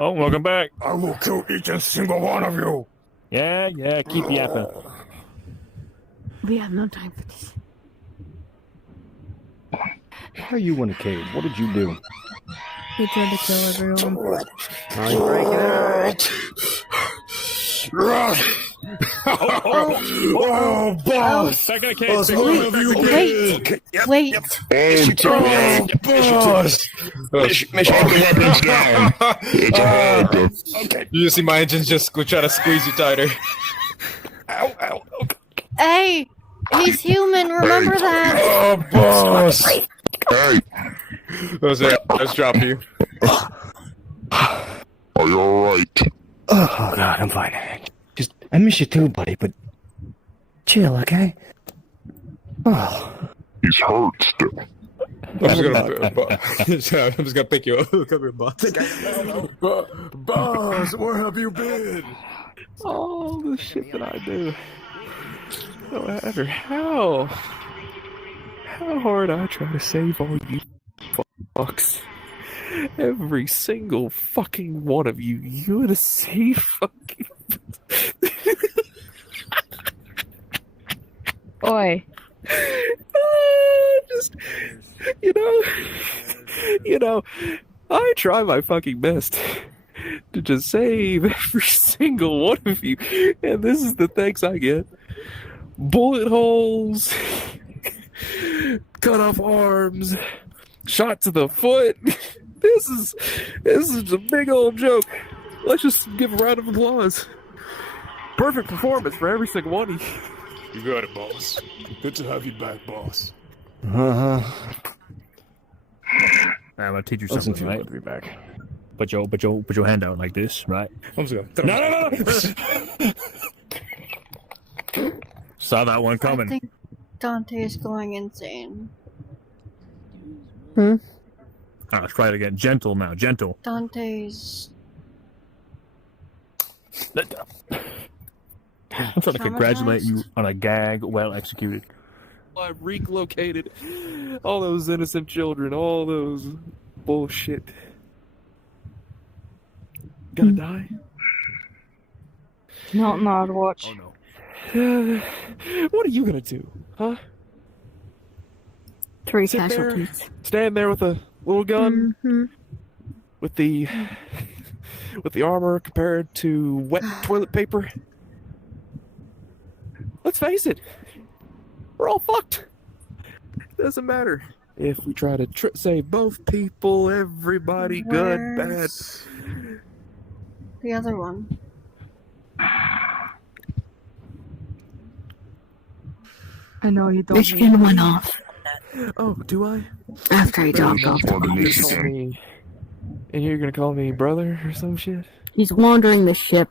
Oh, welcome back. I will kill each and single one of you. Yeah, keep yapping. We have no time for this. Why are you in a cave? What did you do? He tried to kill everyone. Now you break it out. Oh, boss! Back in the cave. Boss, what have you Wait, wait. Boss! Okay. You see my engines just go try to squeeze you tighter. Ow. Hey, he's human. Remember that. Oh, boss! Hey! Let's drop you. Are you alright? Oh god, I'm fine. I miss you too, buddy, but chill, okay? Oh. He's hurt still. I'm just gonna pick you up. Come here, boss. Boss, where have you been? All the shit that I do. No matter how hard I try to save all you fucks. Every single fucking one of you, you would have saved fucking. Oi. Just, you know, I try my fucking best to just save every single one of you, and this is the thanks I get: bullet holes, cut off arms, shot to the foot. This is a big old joke. Let's just give a round of applause. Perfect performance for every single one of you. You got it, boss. Good to have you back, boss. Uh-huh. I'm gonna teach you Doesn't something, feel right? good to be back. Put your hand out like this, right? I'm just gonna. No! Saw that one I coming. think Dante is going insane. Alright, let's try it again. Gentle now, gentle. Dante's. I'm trying to congratulate you on a gag well executed. I've relocated all those innocent children, all those bullshit. Gonna die? Not watch. Oh no. What are you gonna do? Huh? 3 Sit there, casualties. stand there with a little gun, Mm-hmm. with the armor compared to wet toilet paper. Let's face it, we're all fucked. Doesn't matter if we try to save both people, everybody, good, bad. Where's the other one? I know you don't. Michigan went off Oh, do I? after he dropped off. And you're gonna call me brother or some shit? He's wandering the ship.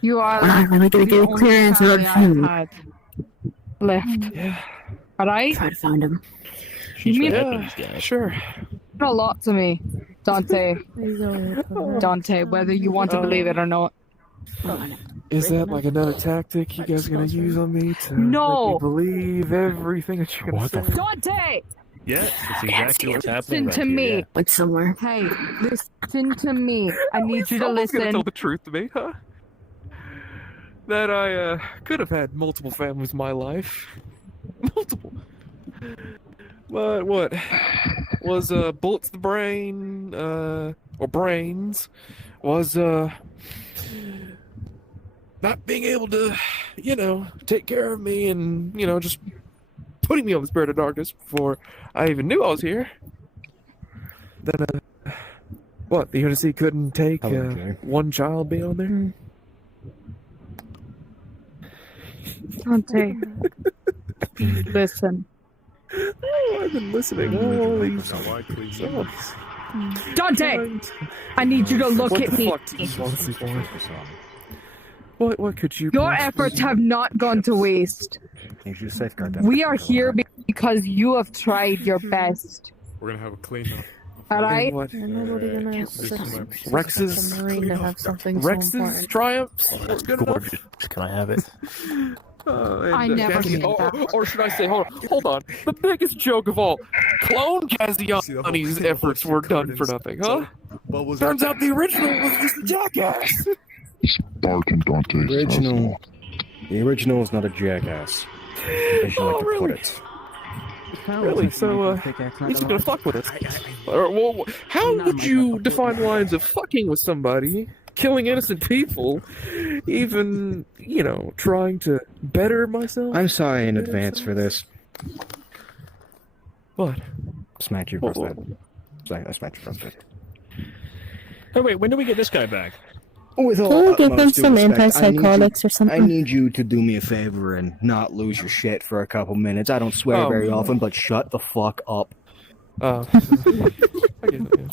You are. We're not really gonna get a clear answer of him. Left. Yeah. Alright? Try to find him. You mean Sure. a lot to me, Dante. Dante, whether you want to believe it or not. Is that like another tactic you guys are gonna use on me to No. make me believe everything that you're gonna say? Dante! Yeah, that's exactly what's happening. Listen to right me. here, Went somewhere. Hey, listen to me. I need you to Someone's gonna listen. tell the truth to me, huh? That I could have had multiple families in my life. Multiple. But what? Was bullets to the brain, or brains, was not being able to, take care of me and, just putting me on the spirit of darkness before I even knew I was here. Then, what, the UNSC couldn't take one child being on there? Dante, listen. Oh, I've been listening all these Dante! I need you to look at me. What could you... Your efforts have not gone to waste. We are here because you have tried your best. We're gonna have a cleanup. Alright? Rex's triumphs weren't good enough? Can I have it? I never did that. Or should I say, hold on. The biggest joke of all, Clone Kaziani's efforts were done for nothing, huh? Turns out the original was just a jackass. Spartan Dante. The original is not a jackass. As you like to put it. Really? So, he's just gonna fuck with us. Well, how would you define the lines of fucking with somebody, killing innocent people, even, trying to better myself? I'm sorry in advance for this. What? Smack your first head. I smacked your first head. Oh wait, when do we get this guy back? With all Can we give him utmost due some respect, antipsychotics or something? I need you to do me a favor and not lose your shit for a couple minutes. I don't swear very often, but shut the fuck up. I get it, yeah.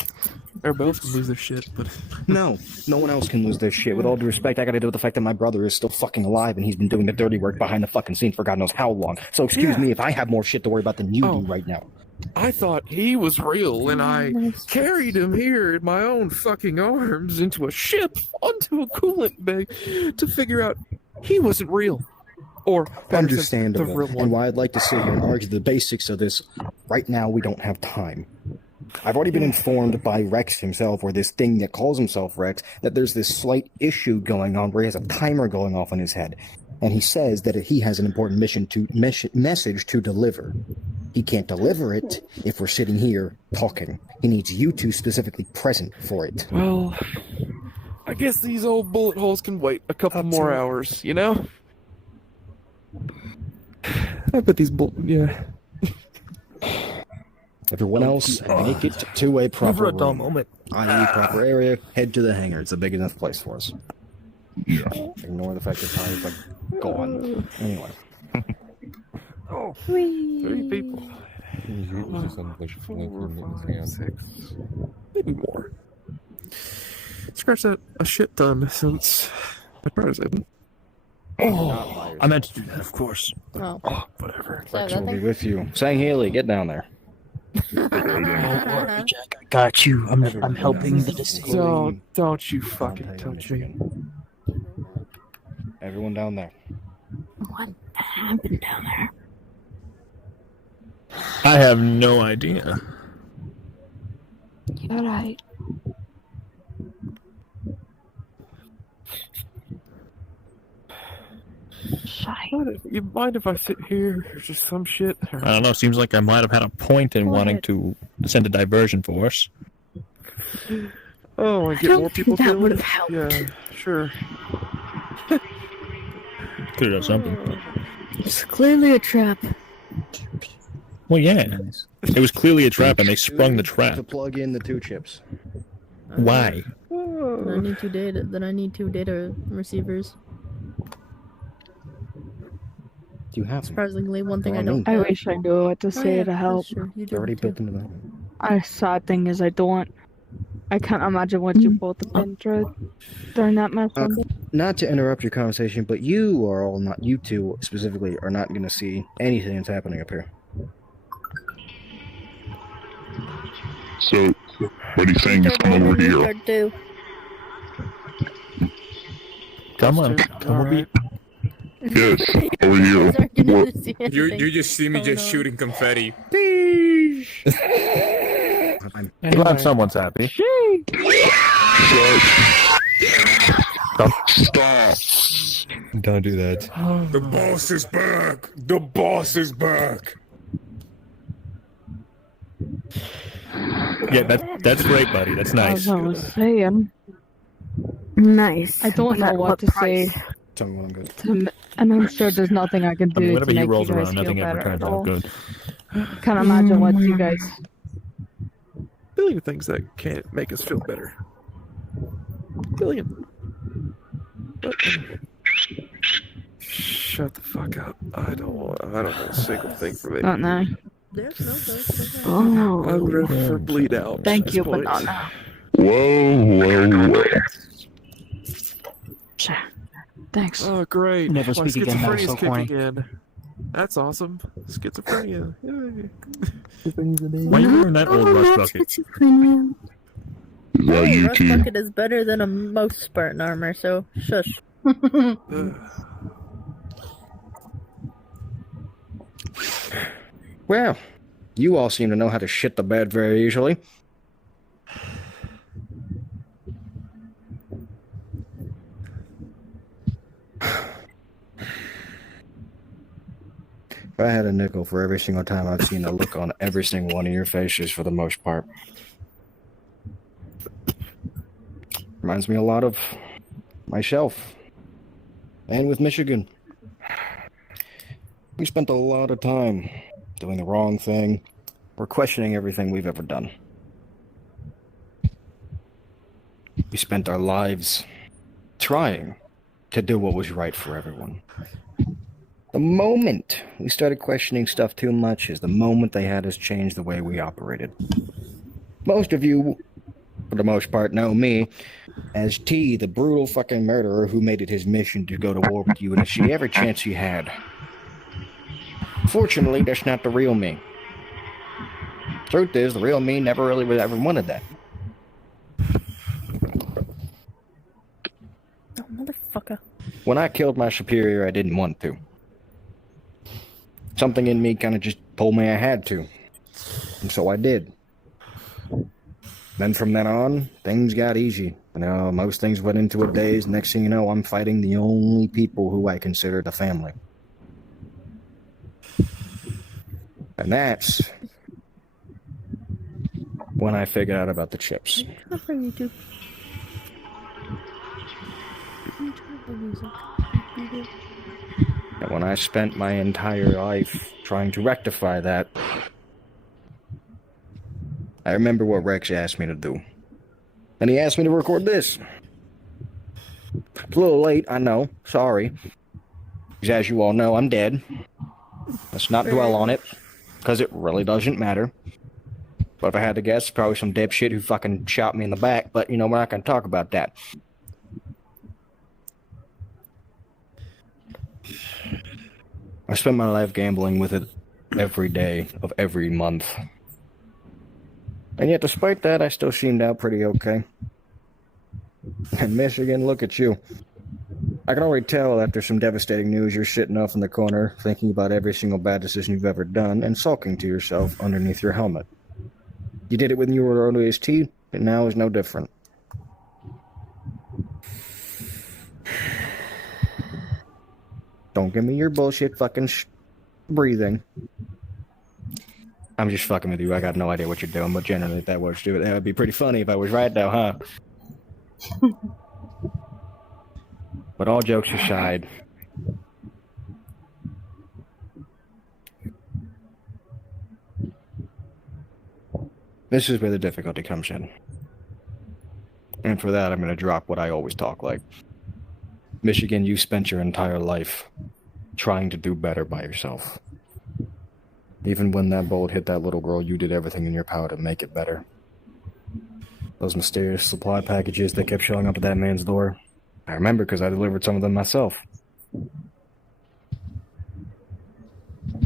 Everybody else can lose their shit, but... No one else can lose their shit. With all due respect, I gotta deal with the fact that my brother is still fucking alive and he's been doing the dirty work behind the fucking scene for God knows how long. So excuse me if I have more shit to worry about than you do right now. I thought he was real, and I carried him here in my own fucking arms into a ship, onto a coolant bag, to figure out he wasn't real. Or, understandable. the real one. And while I'd like to sit here and argue the basics of this, right now we don't have time. I've already been informed by Rex himself, or this thing that calls himself Rex, that there's this slight issue going on where he has a timer going off in his head. And he says that he has an important message to deliver. He can't deliver it if we're sitting here talking. He needs you two specifically present for it. Well, I guess these old bullet holes can wait a couple more hours, I bet these yeah. Everyone else, make it to a proper Never a dull room. moment. I.e. proper area, head to the hangar. It's a big enough place for us. Yeah. Ignore the fact that Tyler's gone. Anyway. Oh, 3 people. 4, 5, 6, maybe more. Scratch that a shit ton since I tried to save them. Oh, I meant to do that, of course. Oh. Whatever. Rex will be with you. Sang Haley, get down there. Don't worry, Jack. I got you. I'm helping the disabled. Don't you fucking touch me. Everyone down there. What happened down there? I have no idea. Alright. You mind if I sit here or just some shit? I don't know. Seems like I might have had a point in wanting to send a diversion force. Oh, I get more people that killed? would have helped. Yeah, sure. Could have done something. It's clearly a trap. Well, yeah. It was clearly a trap, and they sprung the To trap. plug in the 2 chips. Why? Then I need 2 data. Then I need 2 data receivers. Do you have them? Surprisingly, one thing I Well, don't. I have. wish I knew what to say yeah, to help. that's true. You It's do already too. built into the... I sad thing is I don't. I can't imagine what you both have been through during that mission. Not to interrupt your conversation, but you are all not... You two, specifically, are not going to see anything that's happening up here. So, what are you saying is come over here? Come on. Come over here. Yes, over here. You just see me just shooting confetti. I'm glad someone's happy. Stop. Don't do that. The boss is back. The boss is back. Yeah, that's great, buddy. That's nice. As I was saying, Nice. I don't know what to say. Tell me when I'm good. And I'm sure there's nothing I can do I mean, whenever to he make rolls you guys around, feel nothing ever better turns at out all. good. Can't imagine what you guys. Billion things that can't make us feel better. Billion. Shut the fuck up. I don't know a single thing from it. Not now. Oh. I would rather bleed out. Thank at you, this but point. not now. Whoa. Thanks. Oh, great. Never My speak again, that was schizophrenia's so kicking corny. in. That's awesome. Schizophrenia. Yay. Why are you wearing that old rust bucket? Is that you, Rust T? bucket is better than a most Spartan armor, so shush. Well, you all seem to know how to shit the bed very easily. If I had a nickel for every single time I've seen a look on every single one of your faces for the most part. Reminds me a lot of myself. And with Michigan. We spent a lot of time doing the wrong thing or questioning everything we've ever done. We spent our lives trying to do what was right for everyone. The moment we started questioning stuff too much is the moment they had us change the way we operated. Most of you, for the most part, know me as T, the brutal fucking murderer who made it his mission to go to war with you in every chance he had. Fortunately, that's not the real me. Truth is, the real me never really ever wanted that. Oh, motherfucker. When I killed my superior, I didn't want to. Something in me kind of just told me I had to. And so I did. Then from then on, things got easy. You know, most things went into a daze. Next thing you know, I'm fighting the only people who I considered a family. And that's when I figured out about the chips. I'll bring you to. And when I spent my entire life trying to rectify that, I remember what Rex asked me to do. And he asked me to record this. It's a little late, I know. Sorry. Because as you all know, I'm dead. Let's not dwell on it, because it really doesn't matter. But if I had to guess, probably some dipshit who fucking shot me in the back, but, you know, we're not going to talk about that. I spent my life gambling with it every day of every month. And yet, despite that, I still seemed out pretty okay. And Michigan, look at you. I can already tell after some devastating news you're sitting off in the corner, thinking about every single bad decision you've ever done, and sulking to yourself underneath your helmet. You did it when you were ODST, and now is no different. Don't give me your bullshit fucking breathing. I'm just fucking with you. I got no idea what you're doing, but generally, if that was to it, that would be pretty funny if I was right, though, huh? But all jokes aside, this is where the difficulty comes in. And for that, I'm going to drop what I always talk like. Michigan, you spent your entire life trying to do better by yourself. Even when that bullet hit that little girl, you did everything in your power to make it better. Those mysterious supply packages that kept showing up at that man's door, I remember because I delivered some of them myself.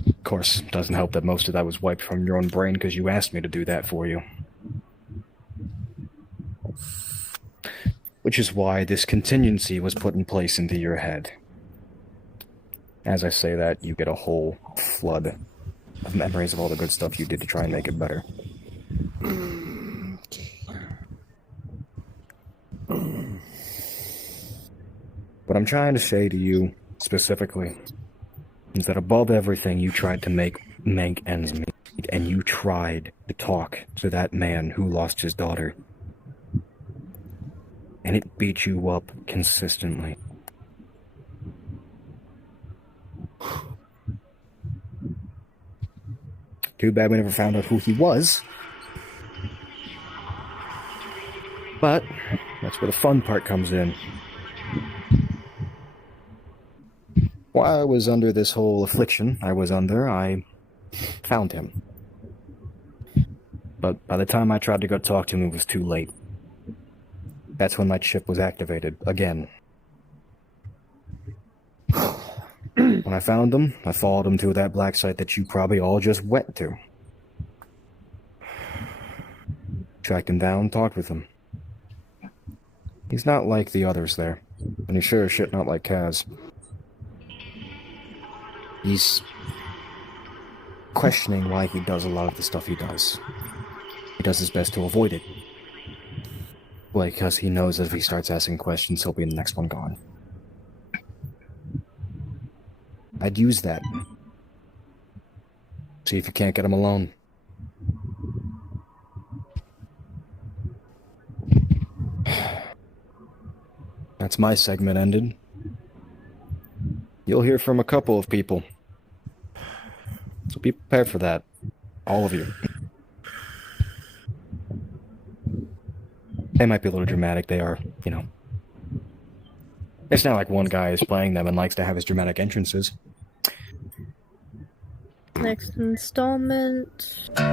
Of course, it doesn't help that most of that was wiped from your own brain because you asked me to do that for you. Which is why this contingency was put in place into your head. As I say that, you get a whole flood of memories of all the good stuff you did to try and make it better. What I'm trying to say to you, specifically, is that above everything you tried to make ends meet, and you tried to talk to that man who lost his daughter. And it beat you up consistently. Too bad we never found out who he was. But that's where the fun part comes in. While I was under this whole affliction I found him. But by the time I tried to go talk to him, it was too late. That's when my chip was activated again. When I found him, I followed him to that black site that you probably all just went to. Tracked him down, talked with him. He's not like the others there, and he's sure as shit not like Kaz. He's questioning why he does a lot of the stuff he does. He does his best to avoid it. Because he knows that if he starts asking questions, he'll be the next one gone. I'd use that. See if you can't get him alone. That's my segment ended. You'll hear from a couple of people. So be prepared for that. All of you. They might be a little dramatic, they are, you know. It's not like one guy is playing them and likes to have his dramatic entrances. Next installment. Sorry,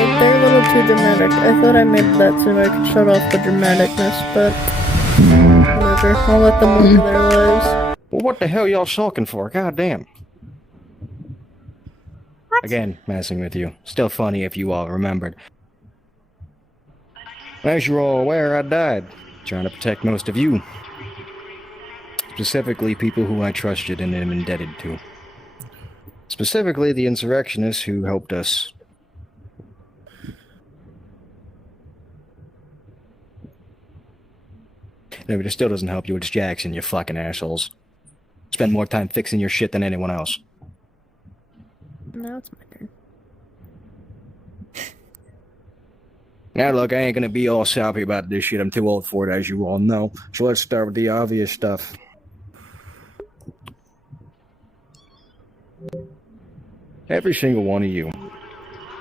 they're a little too dramatic. I thought I made that so I could shut off the dramaticness, but whatever. I'll let them live their lives. Well, what the hell y'all sulking for? God damn. Again, messing with you. Still funny if you all remembered. As you're all aware, I died. Trying to protect most of you. Specifically, people who I trusted and am indebted to. Specifically, the insurrectionists who helped us. No, but it still doesn't help you. It's Jackson, you fucking assholes. Spend more time fixing your shit than anyone else. Now it's my turn. Now look, I ain't gonna be all soppy about this shit. I'm too old for it, as you all know. So let's start with the obvious stuff. Every single one of you,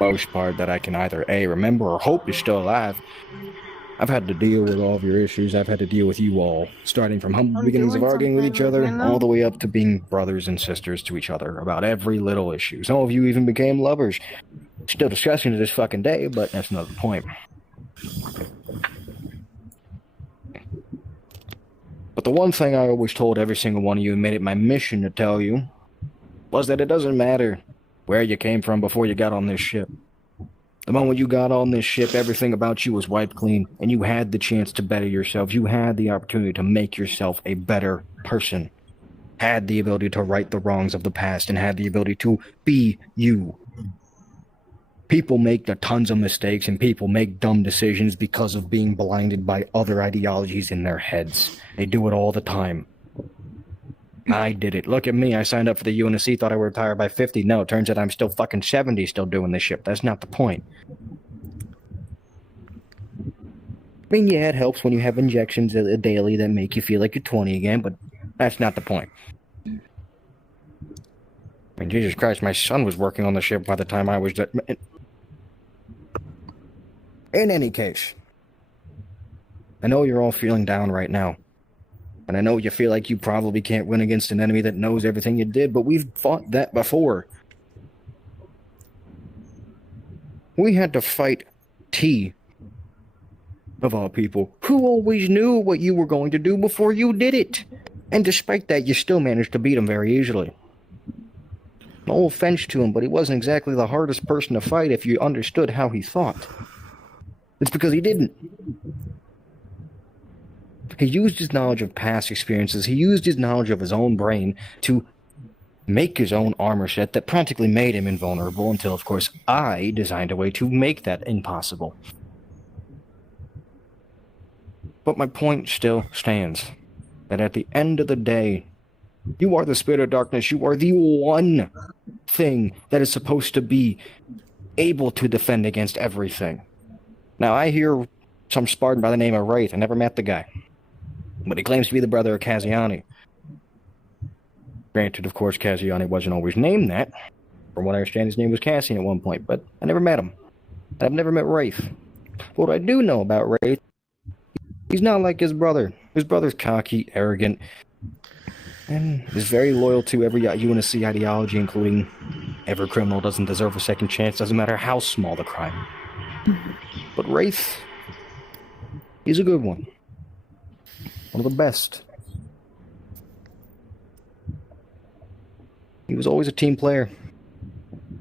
most part that I can either A, remember or hope is still alive, I've had to deal with all of your issues. I've had to deal with you all, starting from humble beginnings of arguing with each other, all the way up to being brothers and sisters to each other about every little issue. Some of you even became lovers. Still discussing to this fucking day, but that's another point. But the one thing I always told every single one of you and made it my mission to tell you was that it doesn't matter where you came from before you got on this ship. The moment you got on this ship, everything about you was wiped clean, and you had the chance to better yourself. You had the opportunity to make yourself a better person. Had the ability to right the wrongs of the past, and had the ability to be you. People make tons of mistakes and people make dumb decisions because of being blinded by other ideologies in their heads. They do it all the time. I did it. Look at me. I signed up for the UNSC, thought I would retire by 50. No, it turns out I'm still fucking 70 still doing this shit. That's not the point. I mean, yeah, it helps when you have injections daily that make you feel like you're 20 again, but that's not the point. I mean, Jesus Christ, my son was working on the ship by the time I was... In any case, I know you're all feeling down right now. And I know you feel like you probably can't win against an enemy that knows everything you did, but we've fought that before. We had to fight T, of all people, who always knew what you were going to do before you did it. And despite that, you still managed to beat him very easily. No offense to him, but he wasn't exactly the hardest person to fight if you understood how he thought. It's because he didn't. He used his knowledge of past experiences, he used his knowledge of his own brain to make his own armor set that practically made him invulnerable until, of course, I designed a way to make that impossible. But my point still stands, that at the end of the day, you are the spirit of darkness, you are the one thing that is supposed to be able to defend against everything. Now, I hear some Spartan by the name of Wraith. I never met the guy. But he claims to be the brother of Kaziani. Granted, of course, Kaziani wasn't always named that. From what I understand, his name was Cassian at one point, but I never met him. I've never met Wraith. What I do know about Wraith, he's not like his brother. His brother's cocky, arrogant, and is very loyal to every UNSC ideology, including every criminal doesn't deserve a second chance, doesn't matter how small the crime. But Wraith, he's a good one. One of the best. He was always a team player.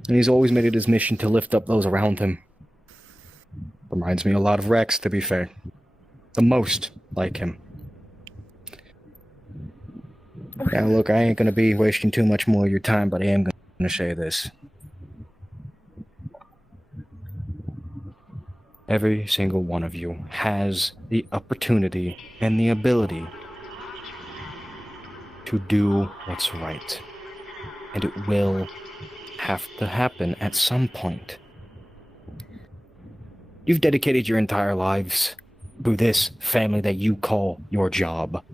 And he's always made it his mission to lift up those around him. Reminds me a lot of Rex, to be fair. The most like him. Now look, I ain't gonna be wasting too much more of your time, but I am gonna say this. Every single one of you has the opportunity and the ability to do what's right. And it will have to happen at some point. You've dedicated your entire lives to this family that you call your job.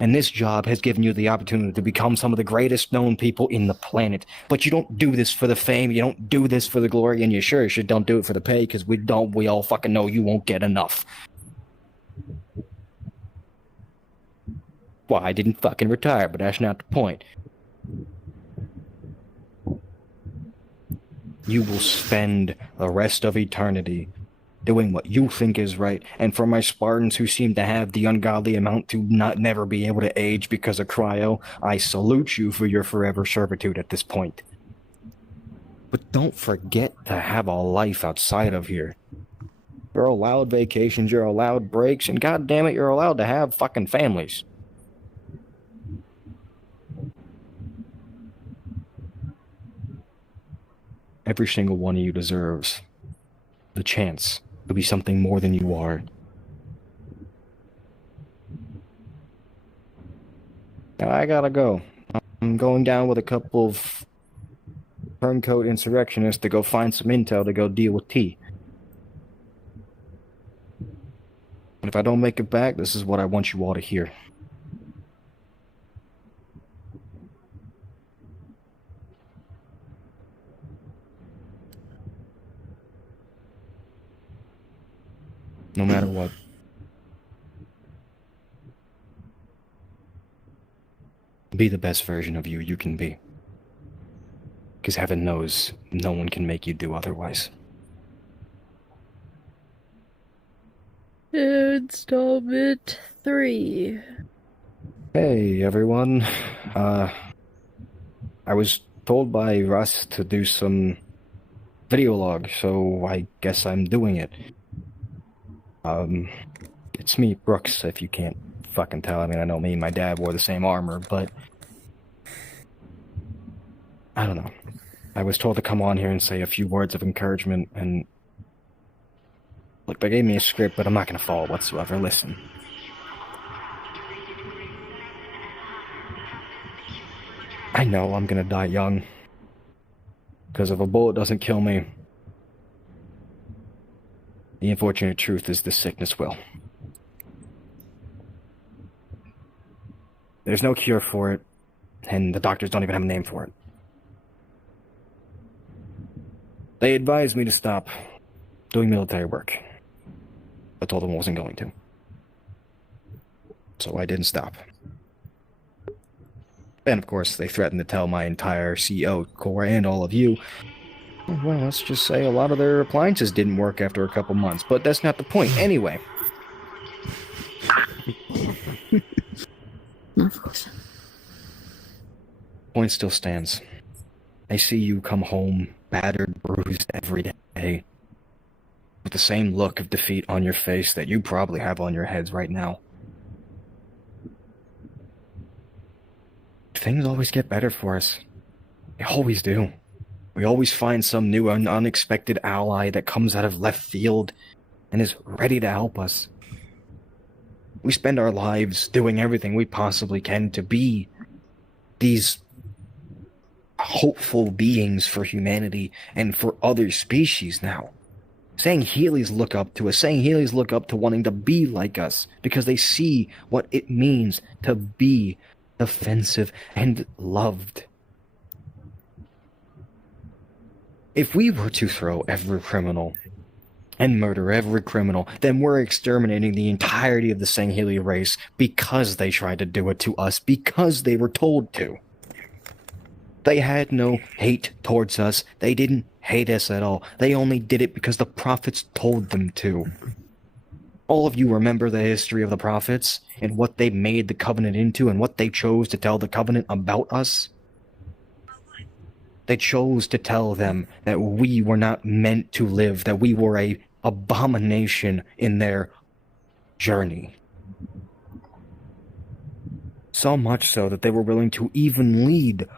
And this job has given you the opportunity to become some of the greatest known people in the planet. But you don't do this for the fame, you don't do this for the glory, and you sure as shit don't do it for the pay, because we all fucking know you won't get enough. Well, I didn't fucking retire, but that's not the point. You will spend the rest of eternity doing what you think is right, and for my Spartans who seem to have the ungodly amount to never be able to age because of cryo, I salute you for your forever servitude at this point. But don't forget to have a life outside of here. You're allowed vacations, you're allowed breaks, and goddammit, you're allowed to have fucking families. Every single one of you deserves the chance to be something more than you are. Now I gotta go. I'm going down with a couple of turncoat insurrectionists to go find some intel to go deal with T. And if I don't make it back, this is what I want you all to hear. No matter what. Be the best version of you can be. Because heaven knows no one can make you do otherwise. Installment 3. Hey everyone. I was told by Russ to do some video log, so I guess I'm doing it. It's me, Brooks, if you can't fucking tell. I mean, I know me and my dad wore the same armor, but I don't know. I was told to come on here and say a few words of encouragement, and look, they gave me a script, but I'm not going to follow whatsoever. Listen. I know I'm going to die young, because if a bullet doesn't kill me, the unfortunate truth is this sickness will. There's no cure for it, and the doctors don't even have a name for it. They advised me to stop doing military work. I told them I wasn't going to. So I didn't stop. And of course, they threatened to tell my entire CO Corps and all of you. Well, let's just say a lot of their appliances didn't work after a couple months, but that's not the point. Anyway. Point still stands. I see you come home battered, bruised every day, with the same look of defeat on your face that you probably have on your heads right now. Things always get better for us. They always do. We always find some new and unexpected ally that comes out of left field and is ready to help us. We spend our lives doing everything we possibly can to be these hopeful beings for humanity and for other species now. Sangheilies look up to us. Sangheilies look up to wanting to be like us because they see what it means to be offensive and loved. If we were to throw every criminal and murder every criminal, then we're exterminating the entirety of the Sangheili race because they tried to do it to us, because they were told to. They had no hate towards us. They didn't hate us at all. They only did it because the prophets told them to. All of you remember the history of the prophets and what they made the covenant into and what they chose to tell the covenant about us? They chose to tell them that we were not meant to live, that we were an abomination in their journey. So much so that they were willing to even lead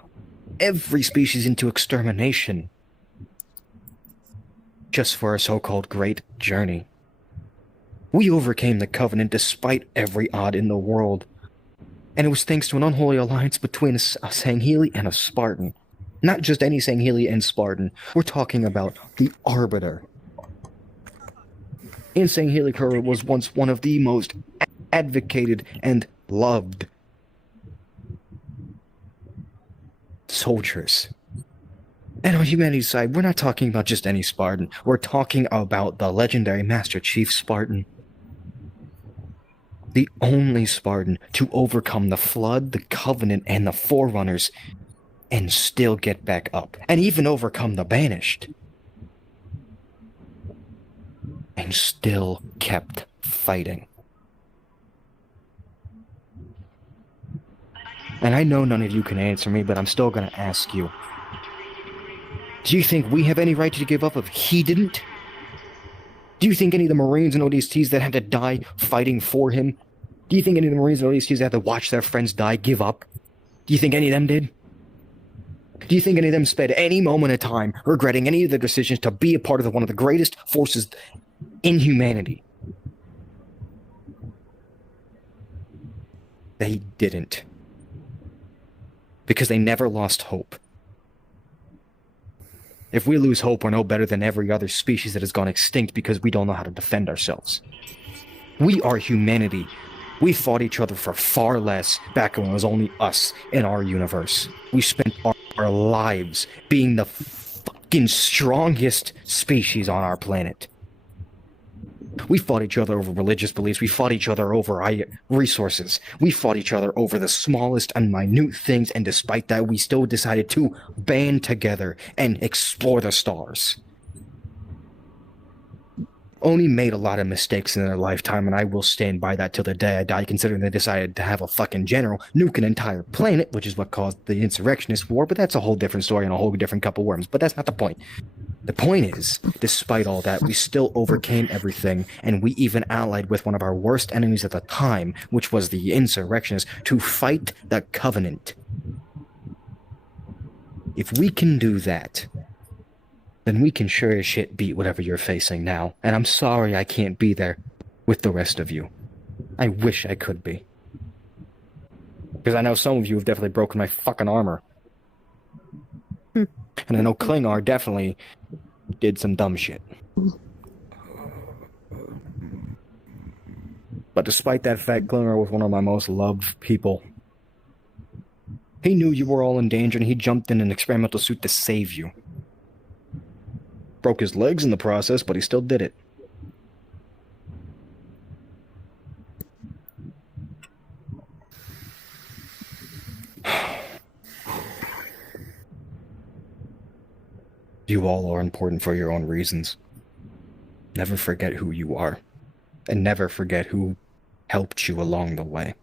every species into extermination just for a so-called great journey. We overcame the Covenant despite every odd in the world, and it was thanks to an unholy alliance between a Sangheili and a Spartan. Not just any Sangheili and Spartan, we're talking about the Arbiter. And Sangheili Kura was once one of the most advocated and loved soldiers. And on humanity's side, we're not talking about just any Spartan. We're talking about the legendary Master Chief Spartan. The only Spartan to overcome the Flood, the Covenant, and the Forerunners, and still get back up. And even overcome the Banished. And still kept fighting. And I know none of you can answer me, but I'm still gonna ask you. Do you think we have any right to give up if he didn't? Do you think any of the Marines and ODSTs that had to die fighting for him? Do you think any of the Marines and ODSTs that had to watch their friends die give up? Do you think any of them did? Do you think any of them spent any moment of time regretting any of their decisions to be a part of one of the greatest forces in humanity? They didn't. Because they never lost hope. If we lose hope, we're no better than every other species that has gone extinct because we don't know how to defend ourselves. We are humanity. We fought each other for far less back when it was only us in our universe. We spent our lives being the fucking strongest species on our planet. We fought each other over religious beliefs. We fought each other over resources. We fought each other over the smallest and minute things, and despite that, we still decided to band together and explore the stars. Oni made a lot of mistakes in their lifetime, and I will stand by that till the day I die, considering they decided to have a fucking general nuke an entire planet, which is what caused the Insurrectionist War, but that's a whole different story and a whole different cup of worms, but that's not the point. The point is, despite all that, we still overcame everything, and we even allied with one of our worst enemies at the time, which was the Insurrectionists, to fight the Covenant. If we can do that, then we can sure as shit beat whatever you're facing now. And I'm sorry I can't be there with the rest of you. I wish I could be. Because I know some of you have definitely broken my fucking armor. And I know Klingar definitely did some dumb shit. But despite that fact, Klingar was one of my most loved people. He knew you were all in danger and he jumped in an experimental suit to save you. Broke his legs in the process, but he still did it. You all are important for your own reasons. Never forget who you are. And never forget who helped you along the way.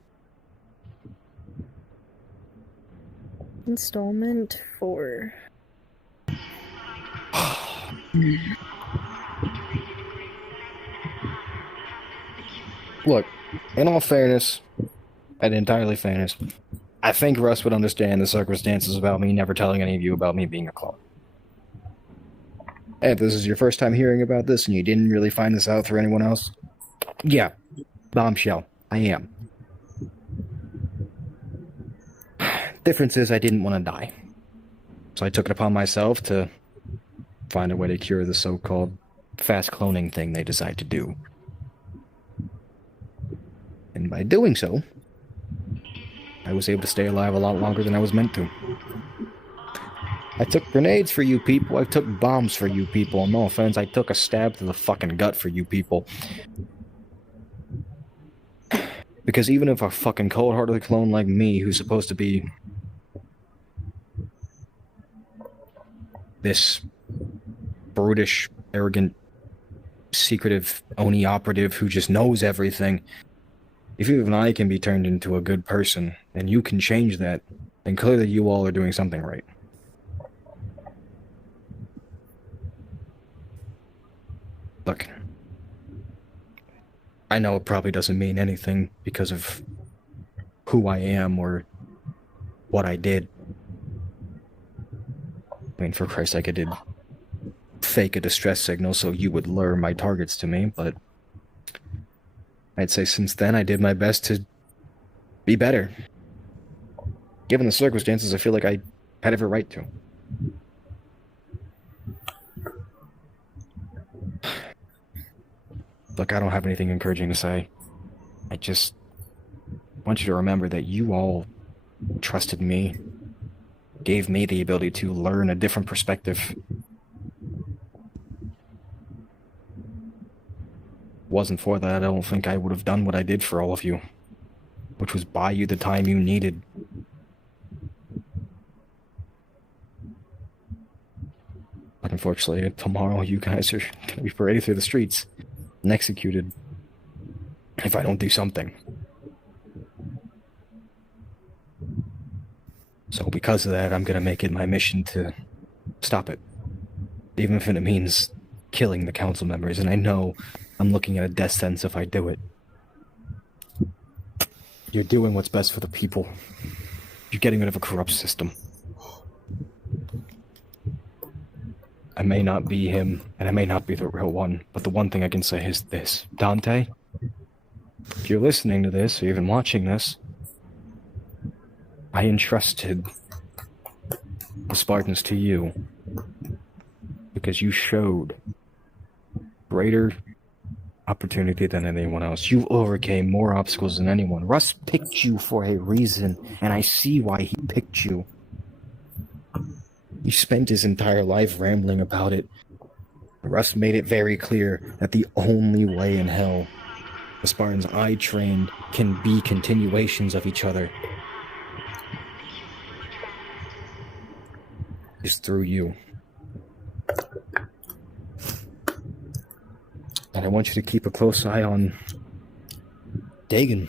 Installment 4. Look, in all fairness, and entirely fairness, I think Russ would understand the circumstances about me never telling any of you about me being a clone. And if this is your first time hearing about this and you didn't really find this out through anyone else, yeah, bombshell, I am. Difference is I didn't want to die. So I took it upon myself to find a way to cure the so-called fast cloning thing they decide to do. And by doing so, I was able to stay alive a lot longer than I was meant to. I took grenades for you people, I took bombs for you people, and no offense, I took a stab to the fucking gut for you people. Because even if a fucking cold-hearted clone like me, who's supposed to be this brutish, arrogant, secretive Oni operative who just knows everything, if even I can be turned into a good person, and you can change that, then clearly you all are doing something right. Look, I know it probably doesn't mean anything because of who I am or what I did. I mean, for Christ's sake, I did fake a distress signal so you would lure my targets to me, but I'd say since then I did my best to be better. Given the circumstances, I feel like I had every right to. Look, I don't have anything encouraging to say. I just want you to remember that you all trusted me, gave me the ability to learn a different perspective. Wasn't for that, I don't think I would have done what I did for all of you, which was buy you the time you needed. But unfortunately, tomorrow you guys are going to be paraded through the streets and executed if I don't do something. So because of that, I'm going to make it my mission to stop it, even if it means killing the council members, and I know I'm looking at a death sentence if I do it. You're doing what's best for the people. You're getting rid of a corrupt system. I may not be him, and I may not be the real one, but the one thing I can say is this. Dante, if you're listening to this, or even watching this, I entrusted the Spartans to you because you showed greater opportunity than anyone else. You overcame more obstacles than anyone. Russ picked you for a reason, and I see why he picked you. He spent his entire life rambling about it. Russ made it very clear that the only way in hell the Spartans I trained can be continuations of each other is through you. And I want you to keep a close eye on Dagon.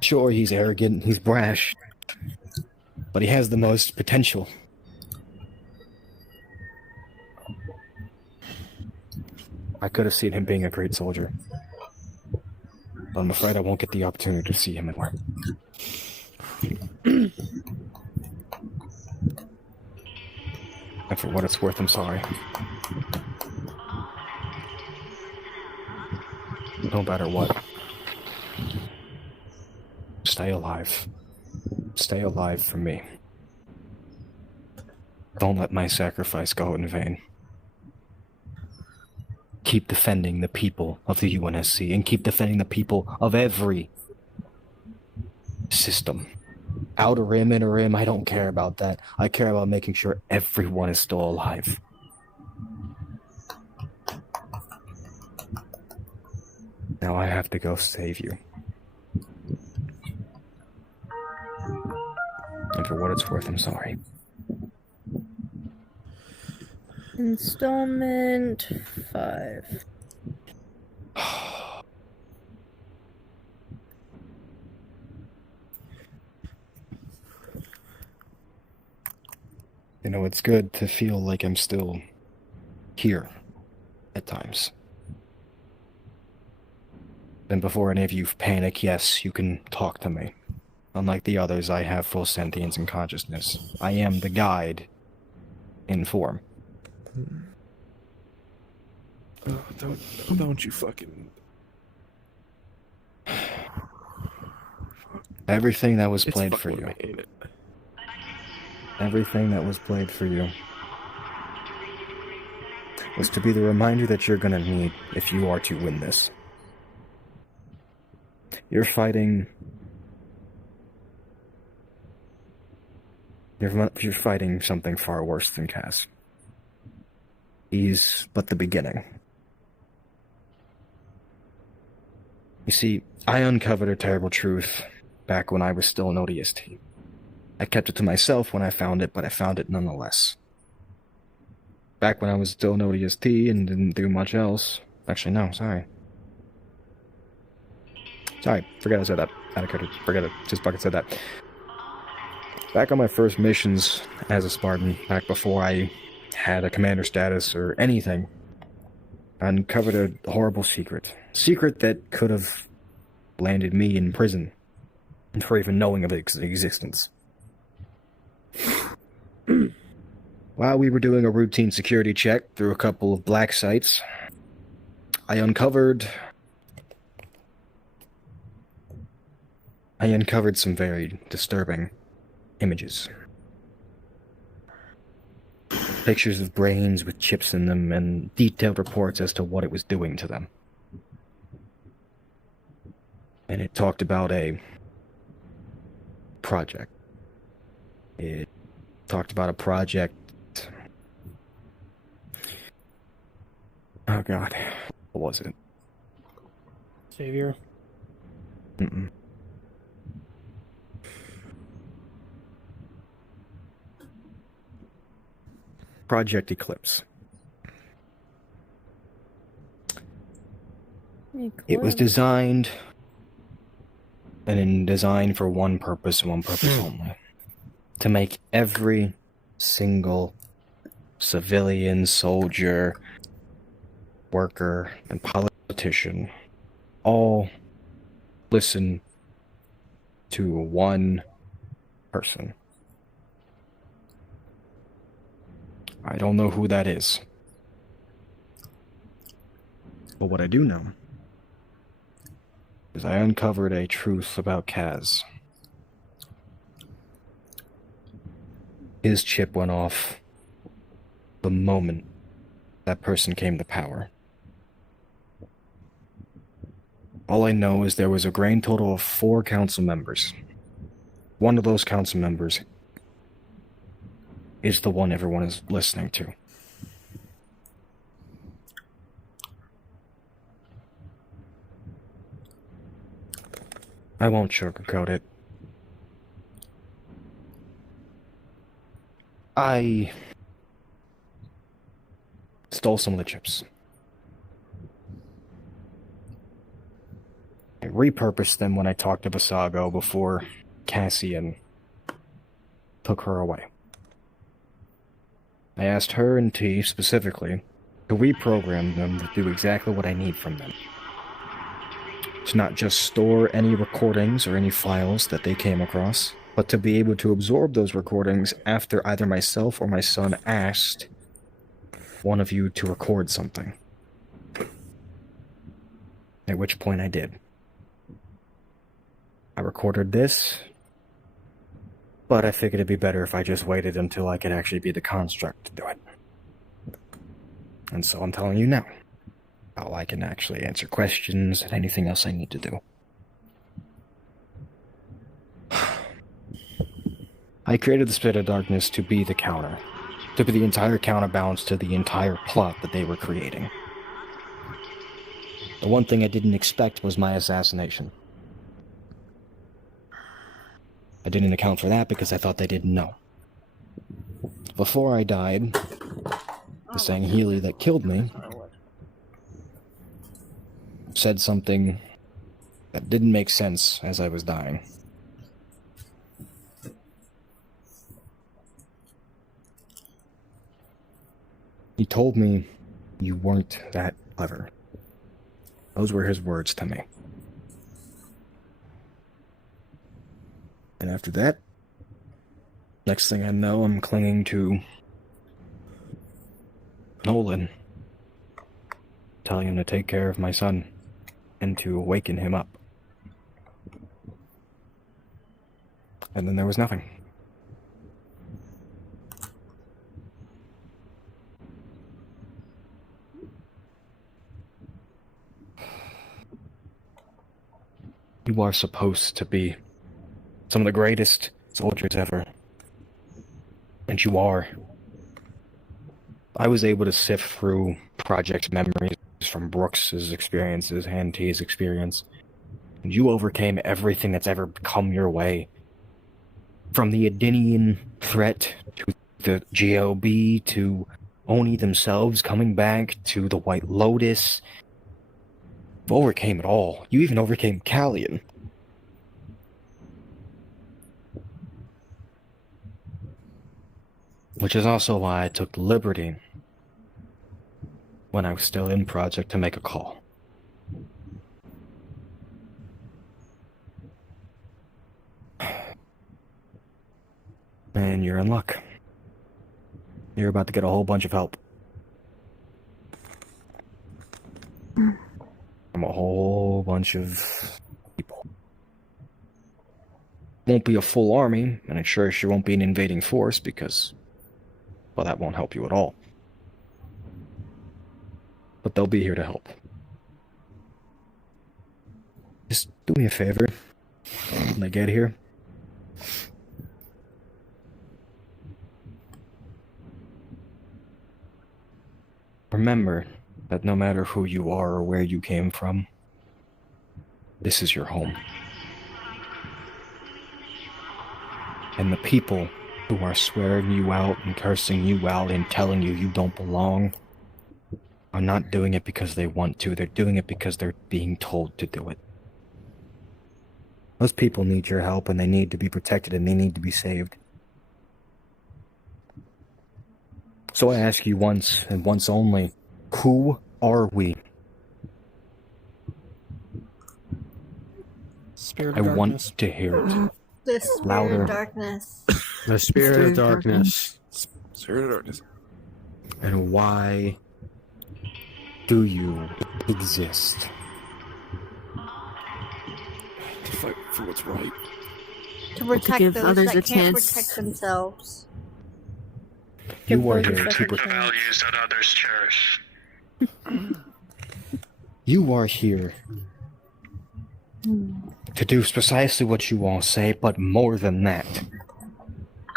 Sure, he's arrogant, he's brash, but he has the most potential. I could have seen him being a great soldier, but I'm afraid I won't get the opportunity to see him at work. And for what it's worth, I'm sorry. No matter what. Stay alive. Stay alive for me. Don't let my sacrifice go in vain. Keep defending the people of the UNSC, and keep defending the people of every system. Outer Rim, Inner Rim, I don't care about that. I care about making sure everyone is still alive. Now I have to go save you. And for what it's worth, I'm sorry. Installment 5. You know, it's good to feel like I'm still here at times. And before any of you panic, yes, you can talk to me. Unlike the others, I have full sentience and consciousness. I am the guide in form. Oh, don't you fucking... Everything that was played for you. Everything that was played for you was to be the reminder that you're gonna need if you are to win this. You're fighting... You're fighting something far worse than Cass. He's but the beginning. You see, I uncovered a terrible truth back when I was still an ODST. I kept it to myself when I found it, but I found it nonetheless. Back when I was still an ODST and didn't do much else... Actually, no, sorry. Sorry, forget I said that. Forget it. Just fucking said that. Back on my first missions as a Spartan, back before I had a commander status or anything, I uncovered a horrible secret. Secret that could have landed me in prison for even knowing of its existence. While we were doing a routine security check through a couple of black sites, I uncovered some very disturbing images. Pictures of brains with chips in them and detailed reports as to what it was doing to them. And it talked about a project. It talked about a project... Oh god. What was it? Savior? Mm-mm. Project Eclipse. It was designed for one purpose and one purpose only. To make every single civilian, soldier, worker, and politician all listen to one person. I don't know who that is. But what I do know is I uncovered a truth about Kaz. His chip went off the moment that person came to power. All I know is there was a grand total of 4 council members. One of those council members is the one everyone is listening to. I won't sugarcoat it. I stole some of the chips. I repurposed them when I talked to Basago before Cassian took her away. I asked her and T specifically to reprogram them to do exactly what I need from them. To not just store any recordings or any files that they came across, but to be able to absorb those recordings after either myself or my son asked one of you to record something. At which point I did. I recorded this, but I figured it'd be better if I just waited until I could actually be the construct to do it. And so I'm telling you now how I can actually answer questions and anything else I need to do. I created the Spirit of Darkness to be the counter, to be the entire counterbalance to the entire plot that they were creating. The one thing I didn't expect was my assassination. I didn't account for that because I thought they didn't know. Before I died, the Sangheili that killed me said something that didn't make sense as I was dying. He told me you weren't that clever. Those were his words to me. And after that, next thing I know, I'm clinging to Nolan, telling him to take care of my son and to awaken him up. And then there was nothing. You are supposed to be some of the greatest soldiers ever. And you are. I was able to sift through project memories from Brooks's experiences and T's experience. And you overcame everything that's ever come your way. From the Adinian threat, to the GOB, to Oni themselves coming back, to the White Lotus. You overcame it all. You even overcame Callian. Which is also why I took the liberty, when I was still in Project, to make a call. And you're in luck. You're about to get a whole bunch of help. From a whole bunch of people. Won't be a full army, and it sure won't be an invading force, because, well, that won't help you at all. But they'll be here to help. Just do me a favor when they get here. Remember that no matter who you are or where you came from, this is your home. And the people who are swearing you out and cursing you out and telling you you don't belong are not doing it because they want to. They're doing it because they're being told to do it. Those people need your help, and they need to be protected, and they need to be saved. So I ask you once, and once only, who are we? Spirit I of want darkness. to hear it. The Spirit Louder. of Darkness. The Spirit of darkness. Spirit of darkness. And why do you exist? To fight for what's right. To protect give those others that a can't chance. protect themselves. You are here to The values that others cherish. You are here to do precisely what you all say, but more than that.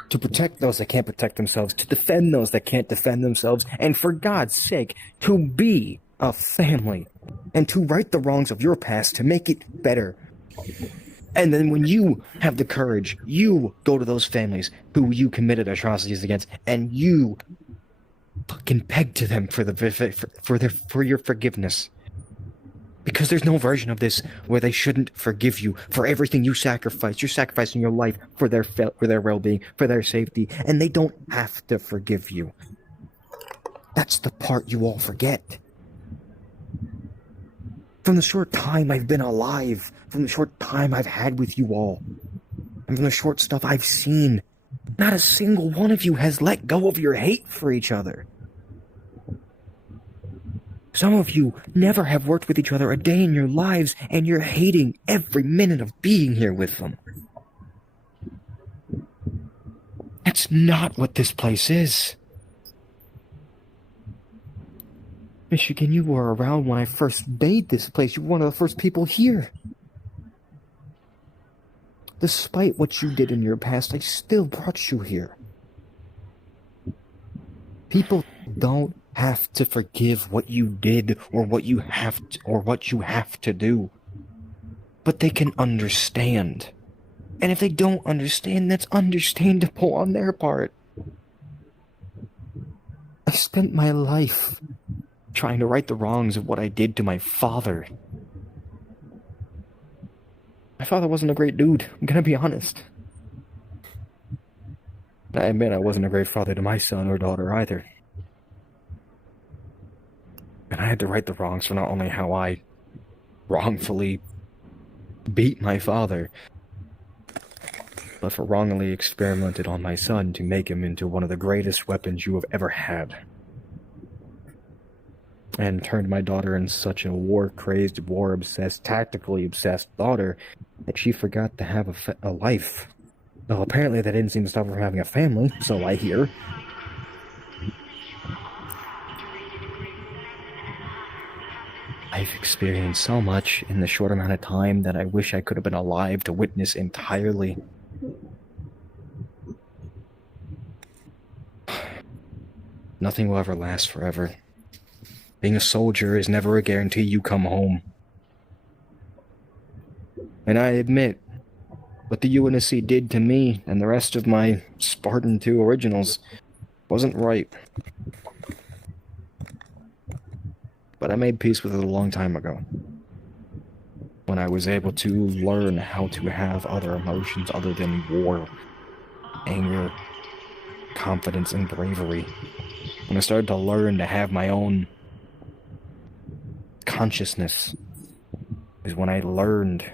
To protect those that can't protect themselves, to defend those that can't defend themselves, and for God's sake, to be a family, and to right the wrongs of your past, to make it better. And then when you have the courage, you go to those families who you committed atrocities against, and you fucking beg to them for your forgiveness. Because there's no version of this where they shouldn't forgive you for everything you sacrificed. You're sacrificing your life for their well-being, for their safety, and they don't have to forgive you. That's the part you all forget. From the short time I've been alive, from the short time I've had with you all, And from the short stuff I've seen, not a single one of you has let go of your hate for each other. Some of you never have worked with each other a day in your lives, and you're hating every minute of being here with them. That's not what this place is. Michigan, you were around when I first made this place. You were one of the first people here. Despite what you did in your past, I still brought you here. People don't have to forgive what you did or what you have to do. But they can understand. And if they don't understand, that's understandable on their part. I spent my life trying to right the wrongs of what I did to my father. My father wasn't a great dude, I'm gonna be honest. I admit I wasn't a great father to my son or daughter either. And I had to right the wrongs for not only how I wrongfully beat my father, but for wrongly experimented on my son to make him into one of the greatest weapons you have ever had. And turned my daughter into such a war-crazed, war-obsessed, tactically obsessed daughter that she forgot to have a life. Well, apparently that didn't seem to stop her from having a family, so I hear. I've experienced so much in the short amount of time that I wish I could have been alive to witness entirely. Nothing will ever last forever. Being a soldier is never a guarantee you come home. And I admit, what the UNSC did to me and the rest of my Spartan 2 originals wasn't right. But I made peace with it a long time ago. When I was able to learn how to have other emotions other than war, anger, confidence, and bravery. When I started to learn to have my own consciousness, is when I learned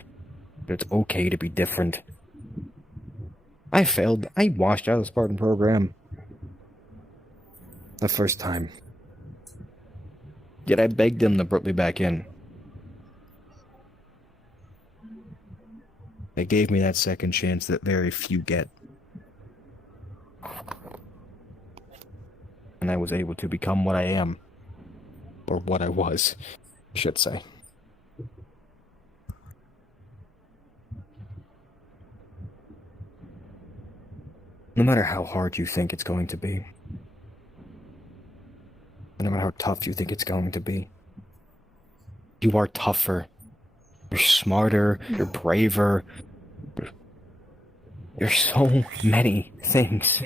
that it's okay to be different. I failed. I washed out of the Spartan program the first time. Yet I begged them to put me back in. They gave me that second chance that very few get. And I was able to become what I am. Or what I was, I should say. No matter how hard you think it's going to be, no matter how tough you think it's going to be, you are tougher. You're smarter, you're braver. You're so many things.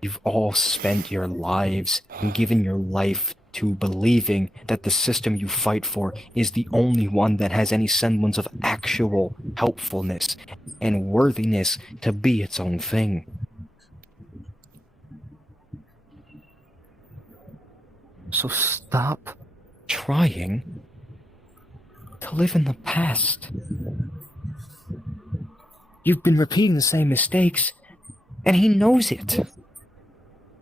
You've all spent your lives and given your life to believing that the system you fight for is the only one that has any semblance of actual helpfulness and worthiness to be its own thing. So stop trying to live in the past. You've been repeating the same mistakes, and he knows it.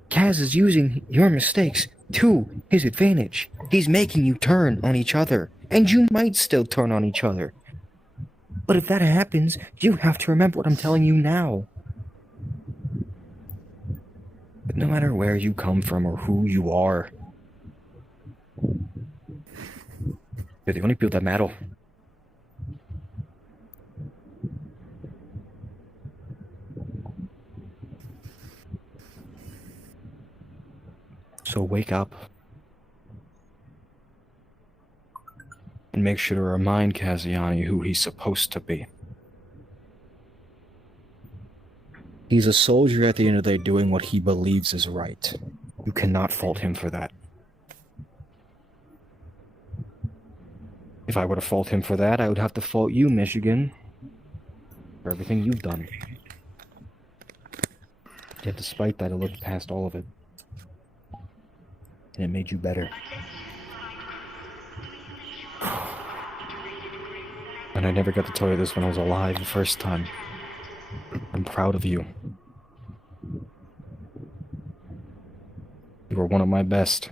Kaz is using your mistakes to his advantage. He's making you turn on each other, and you might still turn on each other. But if that happens, you have to remember what I'm telling you now. But no matter where you come from or who you are, they're the only people that matter. So wake up and make sure to remind Kaziani who he's supposed to be. He's a soldier at the end of the day doing what he believes is right. You cannot fault him for that. If I were to fault him for that, I would have to fault you, Michigan, for everything you've done. Yet despite that, I looked past all of it. And it made you better. And And I never got to tell you this when I was alive the first time. I'm proud of you. You were one of my best.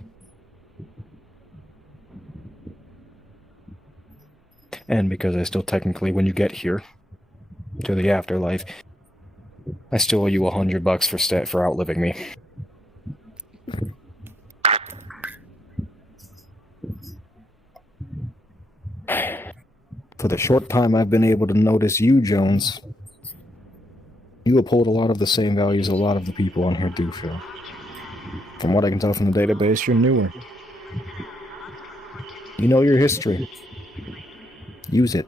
And because I still technically, when you get here, to the afterlife, I still owe you $100 for outliving me. For the short time I've been able to notice you, Jones, you uphold a lot of the same values a lot of the people on here do, Phil. From what I can tell from the database, you're newer. You know your history. Use it.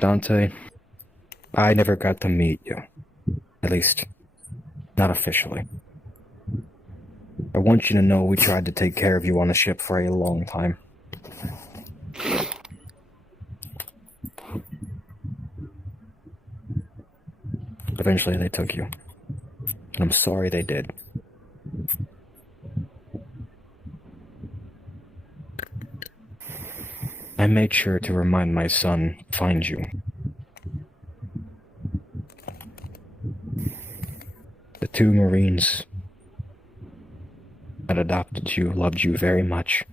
Dante, I never got to meet you. At least, not officially. I want you to know we tried to take care of you on the ship for a long time. Eventually they took you. And I'm sorry they did. I made sure to remind my son, find you. The 2 Marines that adopted you loved you very much.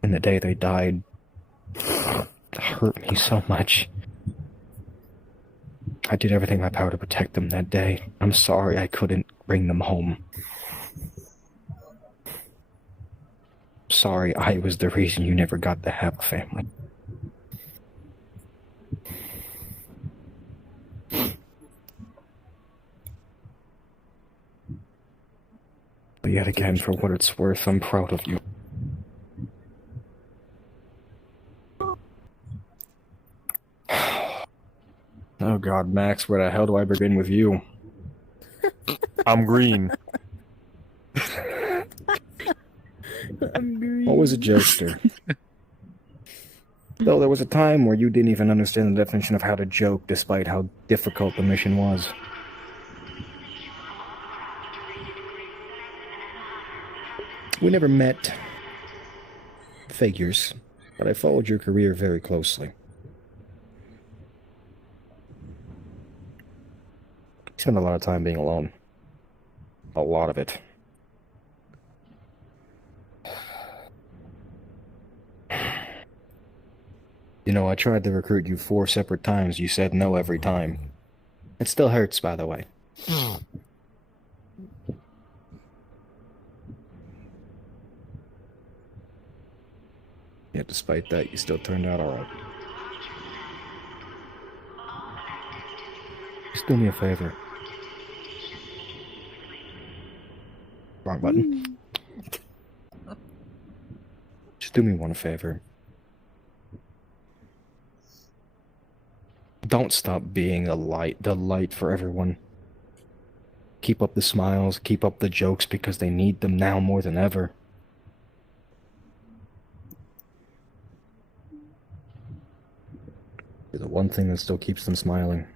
And the day they died hurt me so much. I did everything in my power to protect them that day. I'm sorry I couldn't bring them home. Sorry I was the reason you never got to have a family. But yet again, for what it's worth, I'm proud of you. Oh God, Max, where the hell do I begin with you? I'm green. Always a jokester. Though there was a time where you didn't even understand the definition of how to joke, despite how difficult the mission was. We never met figures, but I followed your career very closely. You spent a lot of time being alone. A lot of it. You know, I tried to recruit you 4 separate times. You said no every time. It still hurts, by the way. Yet despite that, you still turned out alright. Just do me a favor. Wrong button. Just do me one favor. Don't stop being the light for everyone. Keep up the smiles, keep up the jokes, because they need them now more than ever. You're the one thing that still keeps them smiling.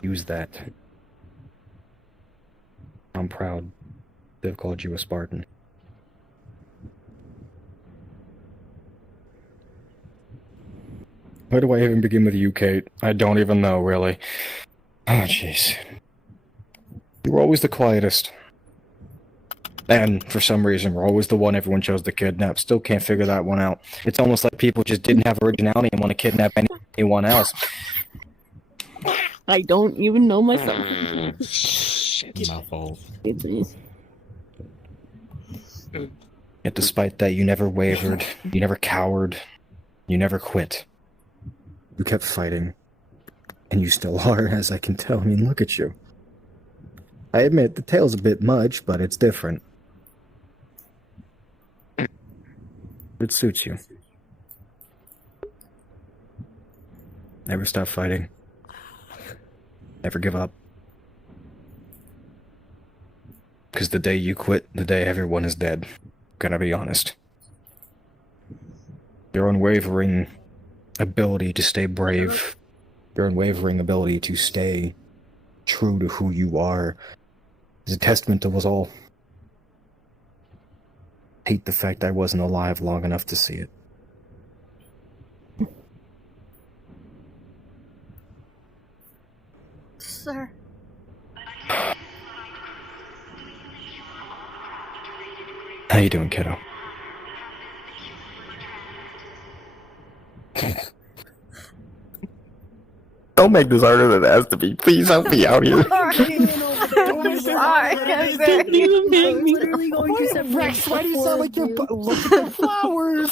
Use that. I'm proud they've called you a Spartan. Where do I even begin with you, Kate? I don't even know, really. Oh, jeez. You were always the quietest. And, for some reason, we're always the one everyone chose to kidnap. Still can't figure that one out. It's almost like people just didn't have originality and want to kidnap anyone else. I don't even know myself. Shit, my fault. Yet despite that, you never wavered. You never cowered. You never quit. You kept fighting. And you still are, as I can tell. I mean, look at you. I admit, the tail's a bit much, but it's different. It suits you. Never stop fighting. Never give up. Because the day you quit, the day everyone is dead. Gonna be honest. Your unwavering ability to stay brave, your unwavering ability to stay true to who you are, is a testament to us all. hate the fact I wasn't alive long enough to see it. Sir. How you doing, kiddo? Don't make this harder than it has to be. Please help me out here. Rex, why do you sound like you're look at the flowers?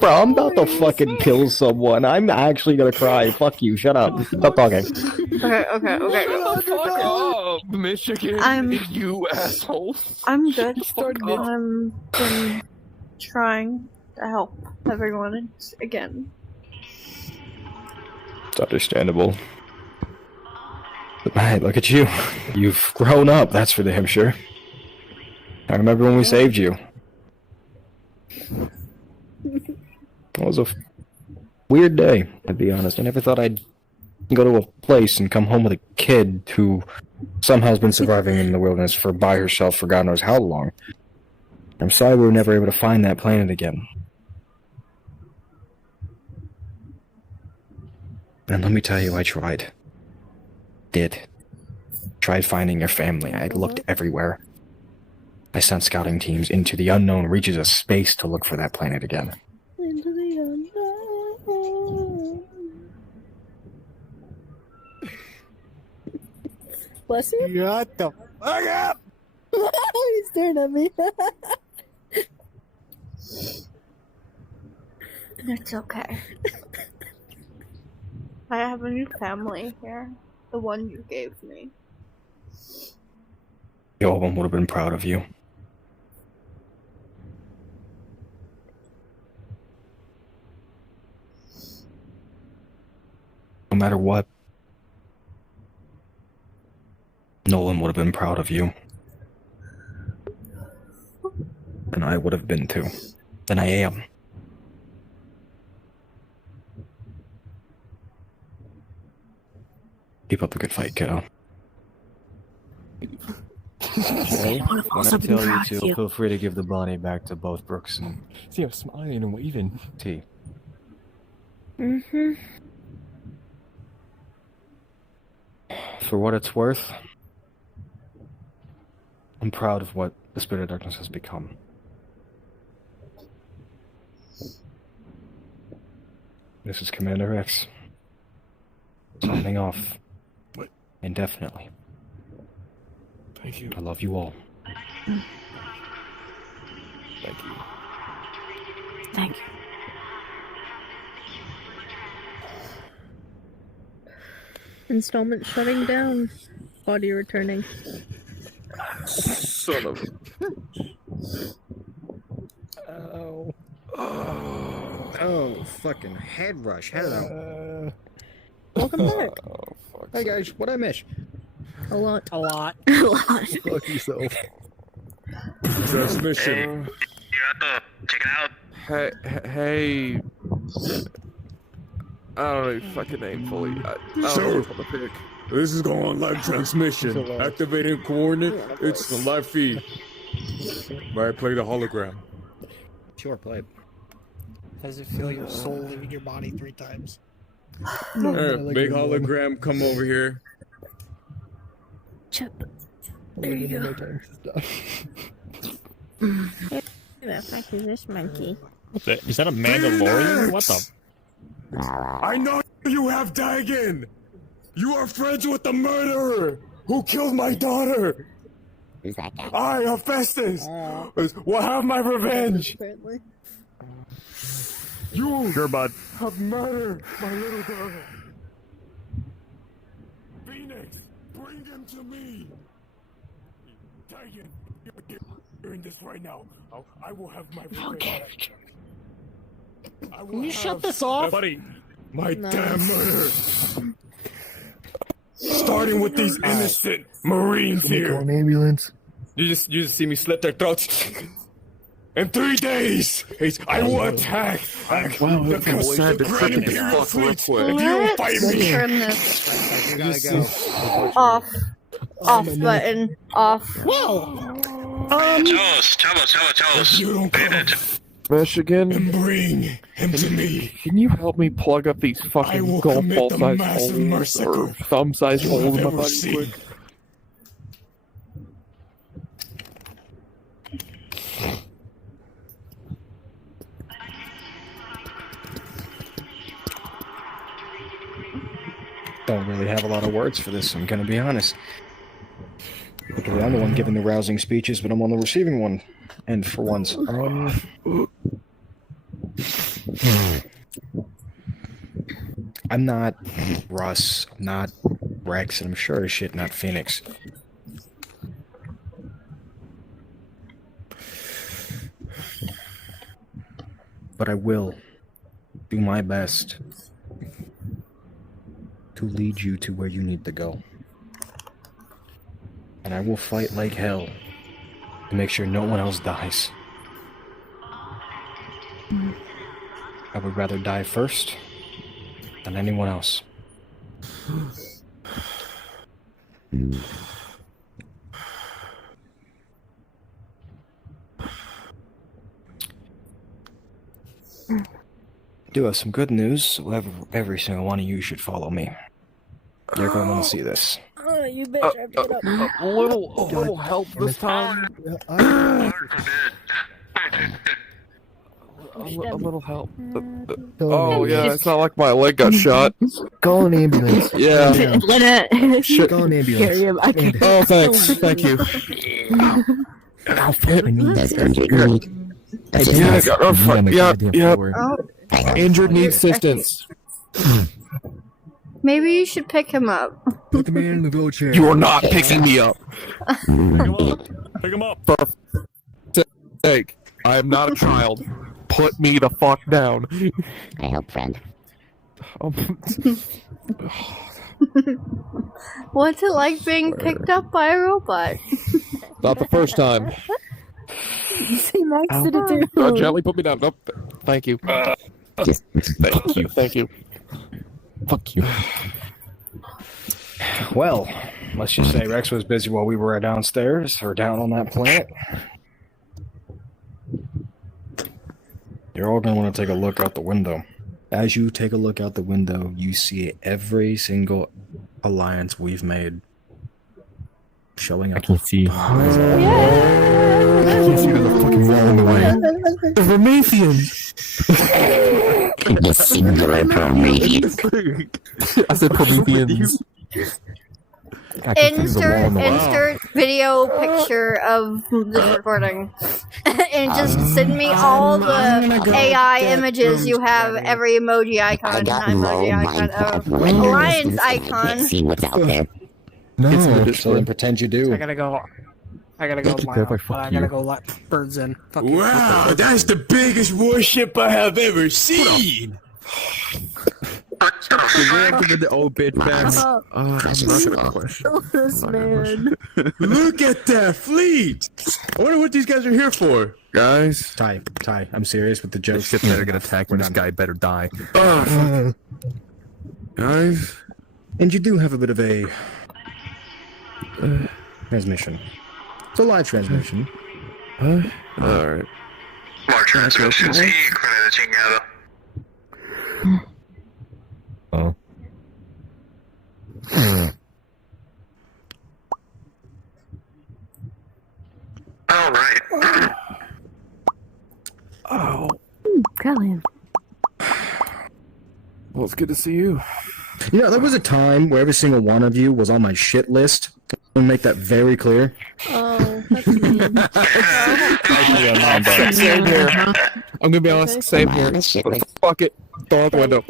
Bro, I'm about to fucking kill someone. I'm actually gonna cry. Fuck you. Shut up. Stop talking. Okay. Fuck up, Michigan. You asshole. I'm good. I'm been trying to help everyone again. It's understandable. But hey, look at you. You've grown up, that's for damn sure. I remember when we saved you. It was a weird day, to be honest. I never thought I'd go to a place and come home with a kid who somehow has been surviving in the wilderness by herself for God knows how long. I'm sorry we were never able to find that planet again. And let me tell you, I tried. Tried finding your family. I looked everywhere. I sent scouting teams into the unknown reaches of space to look for that planet again. Into the unknown. Bless you? Shut the fuck up! He's staring at me. It's okay. I have a new family here. The one you gave me. The old one would have been proud of you. No matter what, Nolan would have been proud of you. And I would have been too. And I am. Keep up the good fight, kiddo. Okay. When I tell you to, feel free to give the body back to both Brooks and... See, I'm smiling and waving. T. Mm-hmm. For what it's worth, I'm proud of what the Spirit of Darkness has become. This is Commander X. Signing off. Indefinitely. Thank you. I love you all. Thank you. Thank you. Installment shutting down. Body returning. Son of Oh. Oh, fucking head rush. Hello. Welcome back. Hey guys, what'd I miss? A lot. A lot. A lot. Fuck yourself. Transmission. You have to check it out. Hey. I don't know your fucking name fully. I don't know So, which one to pick. this is going on live transmission. Activating coordinate. It's the live feed. Right, play the hologram. Sure, play. Does it feel your soul leaving your body 3 times? Big hologram, come over here. Chip. There you go. Who the fuck is this monkey? Is that a Mandalorian? What the? I know you have Dagon! You are friends with the murderer who killed my daughter! Who's that guy? I, Hephaestus, will have my revenge! Apparently. You Sure, bud. have murdered my little girl! Phoenix, bring him to me! Dagon, you're doing this right now. I will have my revenge. Can you shut this off? Buddy, my damn murder! Starting with these innocent Marines here. An ambulance. You just see me slit their throats. In 3 days, I will attack the Grand Imperial fleets if you don't fight me. Turn this off. Off button. Off. Whoa! If you don't come Michigan, and bring him to me, can you help me plug up these I fucking will golf commit ball the size massive holes massacre or thumb size you holes have in my ever body seen. quick? Don't really have a lot of words for this, I'm gonna be honest. Typically, I'm the one giving the rousing speeches, but I'm on the receiving one. And for once, I'm not Russ, I'm not Rex, and I'm sure as shit not Phoenix. But I will do my best to lead you to where you need to go. And I will fight like hell to make sure no one else dies. I would rather die first than anyone else. Do have some good news, so every single one of you should follow me. You're going to want to see this. Oh, you bitch, I picked it up. A little help this time. A little help. Oh yeah, it's not like my leg got shot. Call an ambulance. Yeah. Shit. Call an ambulance. Oh, thanks. Thank you. Yep. Injured needs assistance. Maybe you should pick him up. Put the man in the wheelchair. You are not picking me up. Pick him up. For sake, I am not a child. Put me the fuck down. I hope, friend. What's it like being picked up by a robot? Not the first time. You say Max did it too. Gently put me down. Nope. Thank you. Thank you. Thank you. Fuck you. Well, let's just say Rex was busy while we were downstairs, or down on that planet. You're all going to want to take a look out the window. As you take a look out the window, you see every single alliance we've made showing up. I can see. I can see the fucking wall in the way. The Prometheans! The singular Prometheans. I said Prometheans. Insert video picture of this recording. And just send me all the AI images you have, every emoji icon, not emoji icon, alliance icon. See what's out there. No, so then pretend you do. I gotta go let birds in. Fuck you. Wow, that's the biggest warship I have ever seen. Give the old bitch back. Oh, this man. Look at that fleet. I wonder what these guys are here for. Guys, Ty, I'm serious with the jokes. shit better get attacked when this guy better die. Guys, and you do have a bit of a transmission. It's a live transmission. Alright. More transmissions. Sí, con la chingada. Oh. Alright. Oh. Colin. Well, it's good to see you. You know, there was a time where every single one of you was on my shit list. I'm gonna make that very clear. Oh, that's mean. Same here. I'm gonna be honest, same here. Fuck it. Throw out the window.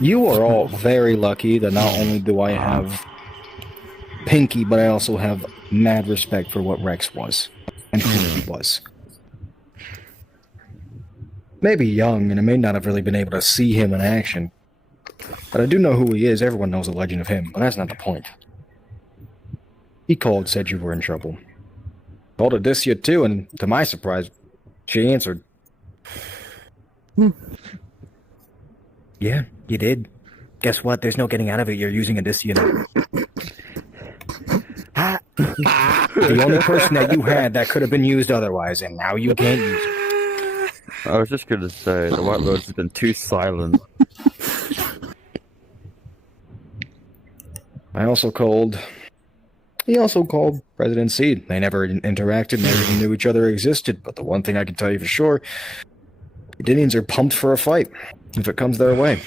You are all very lucky that not only do I have Pinky, but I also have mad respect for what Rex was and who he was. Maybe young, and I may not have really been able to see him in action, but I do know who he is. Everyone knows the legend of him, but that's not the point. He called, said you were in trouble. Called Odysseia too, and to my surprise, she answered. Yeah, you did. Guess what? There's no getting out of it. You're using Odysseia now. The only person that you had that could have been used otherwise, and now you can't use it. I was just gonna say, the White Rose has been too silent. He also called President Seed. They never interacted, never even knew each other existed. But the one thing I can tell you for sure, the Indians are pumped for a fight, if it comes their way.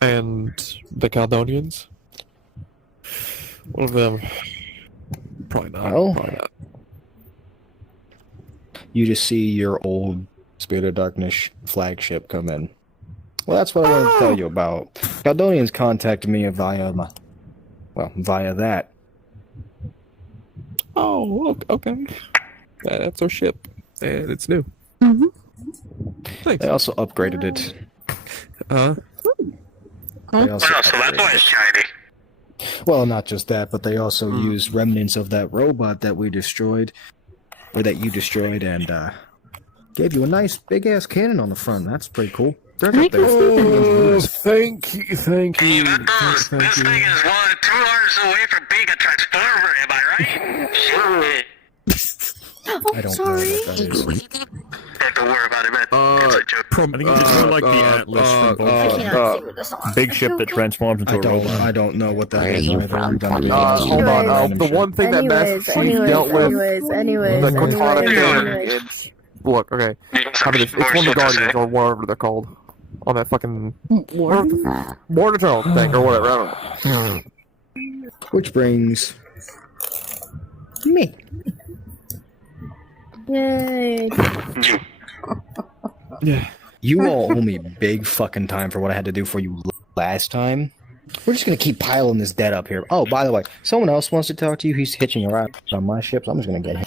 And the Caledonians? One of them. Probably not. Well, Probably not. You just see your old Spirit of Darkness flagship come in. Well, that's what I wanted to tell you about. Caledonians contacted me via that. Oh, okay. That's our ship, and it's new. Thanks. They also upgraded it. They also so that's why it's shiny. Well, not just that, but they also used remnants of that robot that we destroyed, or that you destroyed, and gave you a nice big-ass cannon on the front. That's pretty cool. Oh, thank you. This thing is 2 hours away from being a transformer, am I right? I don't know what that is. Don't worry about it, man. It's a joke. I think it's just like the Atlas from Volkswagen. Big ship that transforms into a robot. I don't know what that is either. Hold on. The one thing that Master Chief dealt with. The Cortana. Look, okay. I mean, it's one of the Guardians, or whatever they're called. On that fucking. War Eternal thing, or whatever. I don't know. Which brings me. Yay. Yeah. You all owe me big fucking time for what I had to do for you last time. We're just gonna keep piling this debt up here. Oh, by the way, someone else wants to talk to you. He's hitching a ride on my ship, so I'm just gonna get him.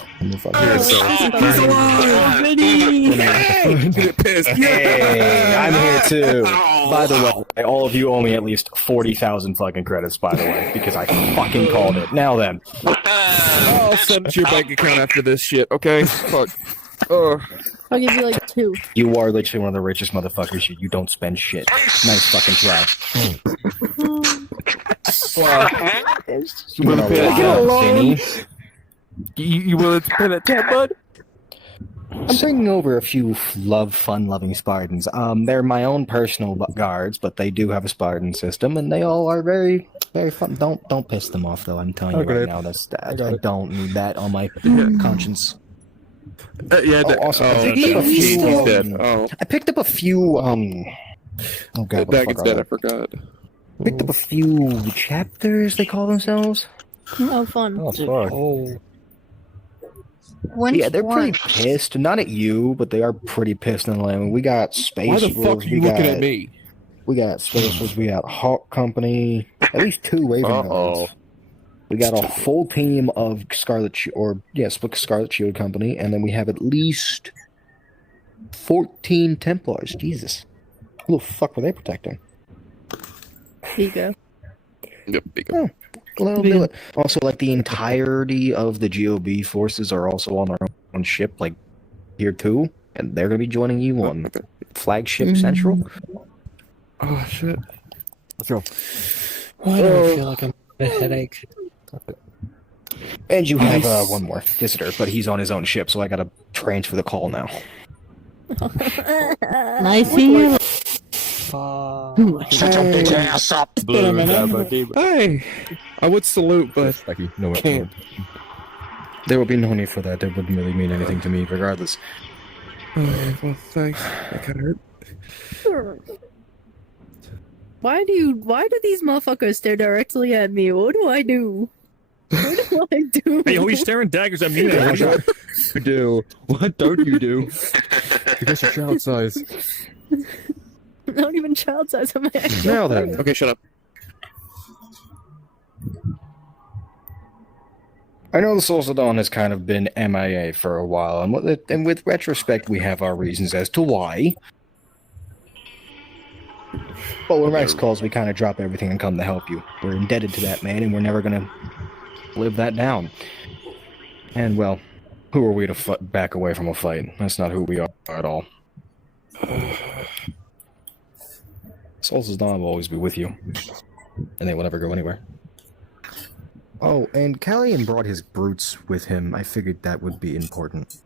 Hey, I'm here too. By the way, all of you owe me at least 40,000 fucking credits, by the way, because I fucking called it. Now then. I'll send it to your bank account after this shit, okay? Fuck. I'll give you like 2. You are literally one of the richest motherfuckers. You don't spend shit. Nice fucking try. You willing to pay that? You willing to pay that tab, bud? I'm bringing over a few fun-loving Spartans. They're my own personal guards, but they do have a Spartan system, and they all are very, very fun. Don't piss them off, though. I'm telling you right now, I don't need that on my conscience. Also, I picked up a few. Oh god, Dagon's dead. I forgot. Picked up a few chapters. They call themselves. Oh, fun. Oh, fuck. Which yeah, they're one? pretty pissed. Not at you, but they are pretty pissed in the land. We got Space Why the Wolves. fuck are you looking at me? We got Space Wolves. We got Hawk Company. At least 2 Raven Guards. We got a full team of Scarlet Shield Company, and then we have at least 14 Templars. Jesus. Who the fuck were they protecting? Pico. Yep, Pico. Well, do it. Also, like, the entirety of the GOB forces are also on their own ship, like, here too, and they're going to be joining you on Flagship Central. Oh, shit. Let's go. Why do I feel like I'm a headache? And you have one more visitor, but he's on his own ship, so I gotta transfer the call now. Nice seeing you. Shut your bitch ass up. Hey, I would salute, but no, can't. There will be no need for that. That wouldn't really mean anything to me, regardless. Well, thanks. That kind of hurt. Why do these motherfuckers stare directly at me? What do I do? What do I do? Hey, he's staring daggers at me now. You do. What don't you do? Because you're child size. Not even child size. I'm actually. Now then. Okay, shut up. I know the Souls of Dawn has kind of been MIA for a while, and with retrospect, we have our reasons as to why. But when Rex calls, we kind of drop everything and come to help you. We're indebted to that man, and we're never going to live that down. And, well, who are we to back away from a fight? That's not who we are at all. Souls of Dawn will always be with you, and they will never go anywhere. Oh, and Callian brought his brutes with him. I figured that would be important.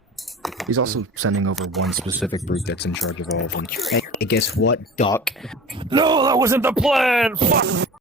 He's also sending over one specific brute that's in charge of all of them. Hey, guess what, Doc? No, that wasn't the plan! Fuck!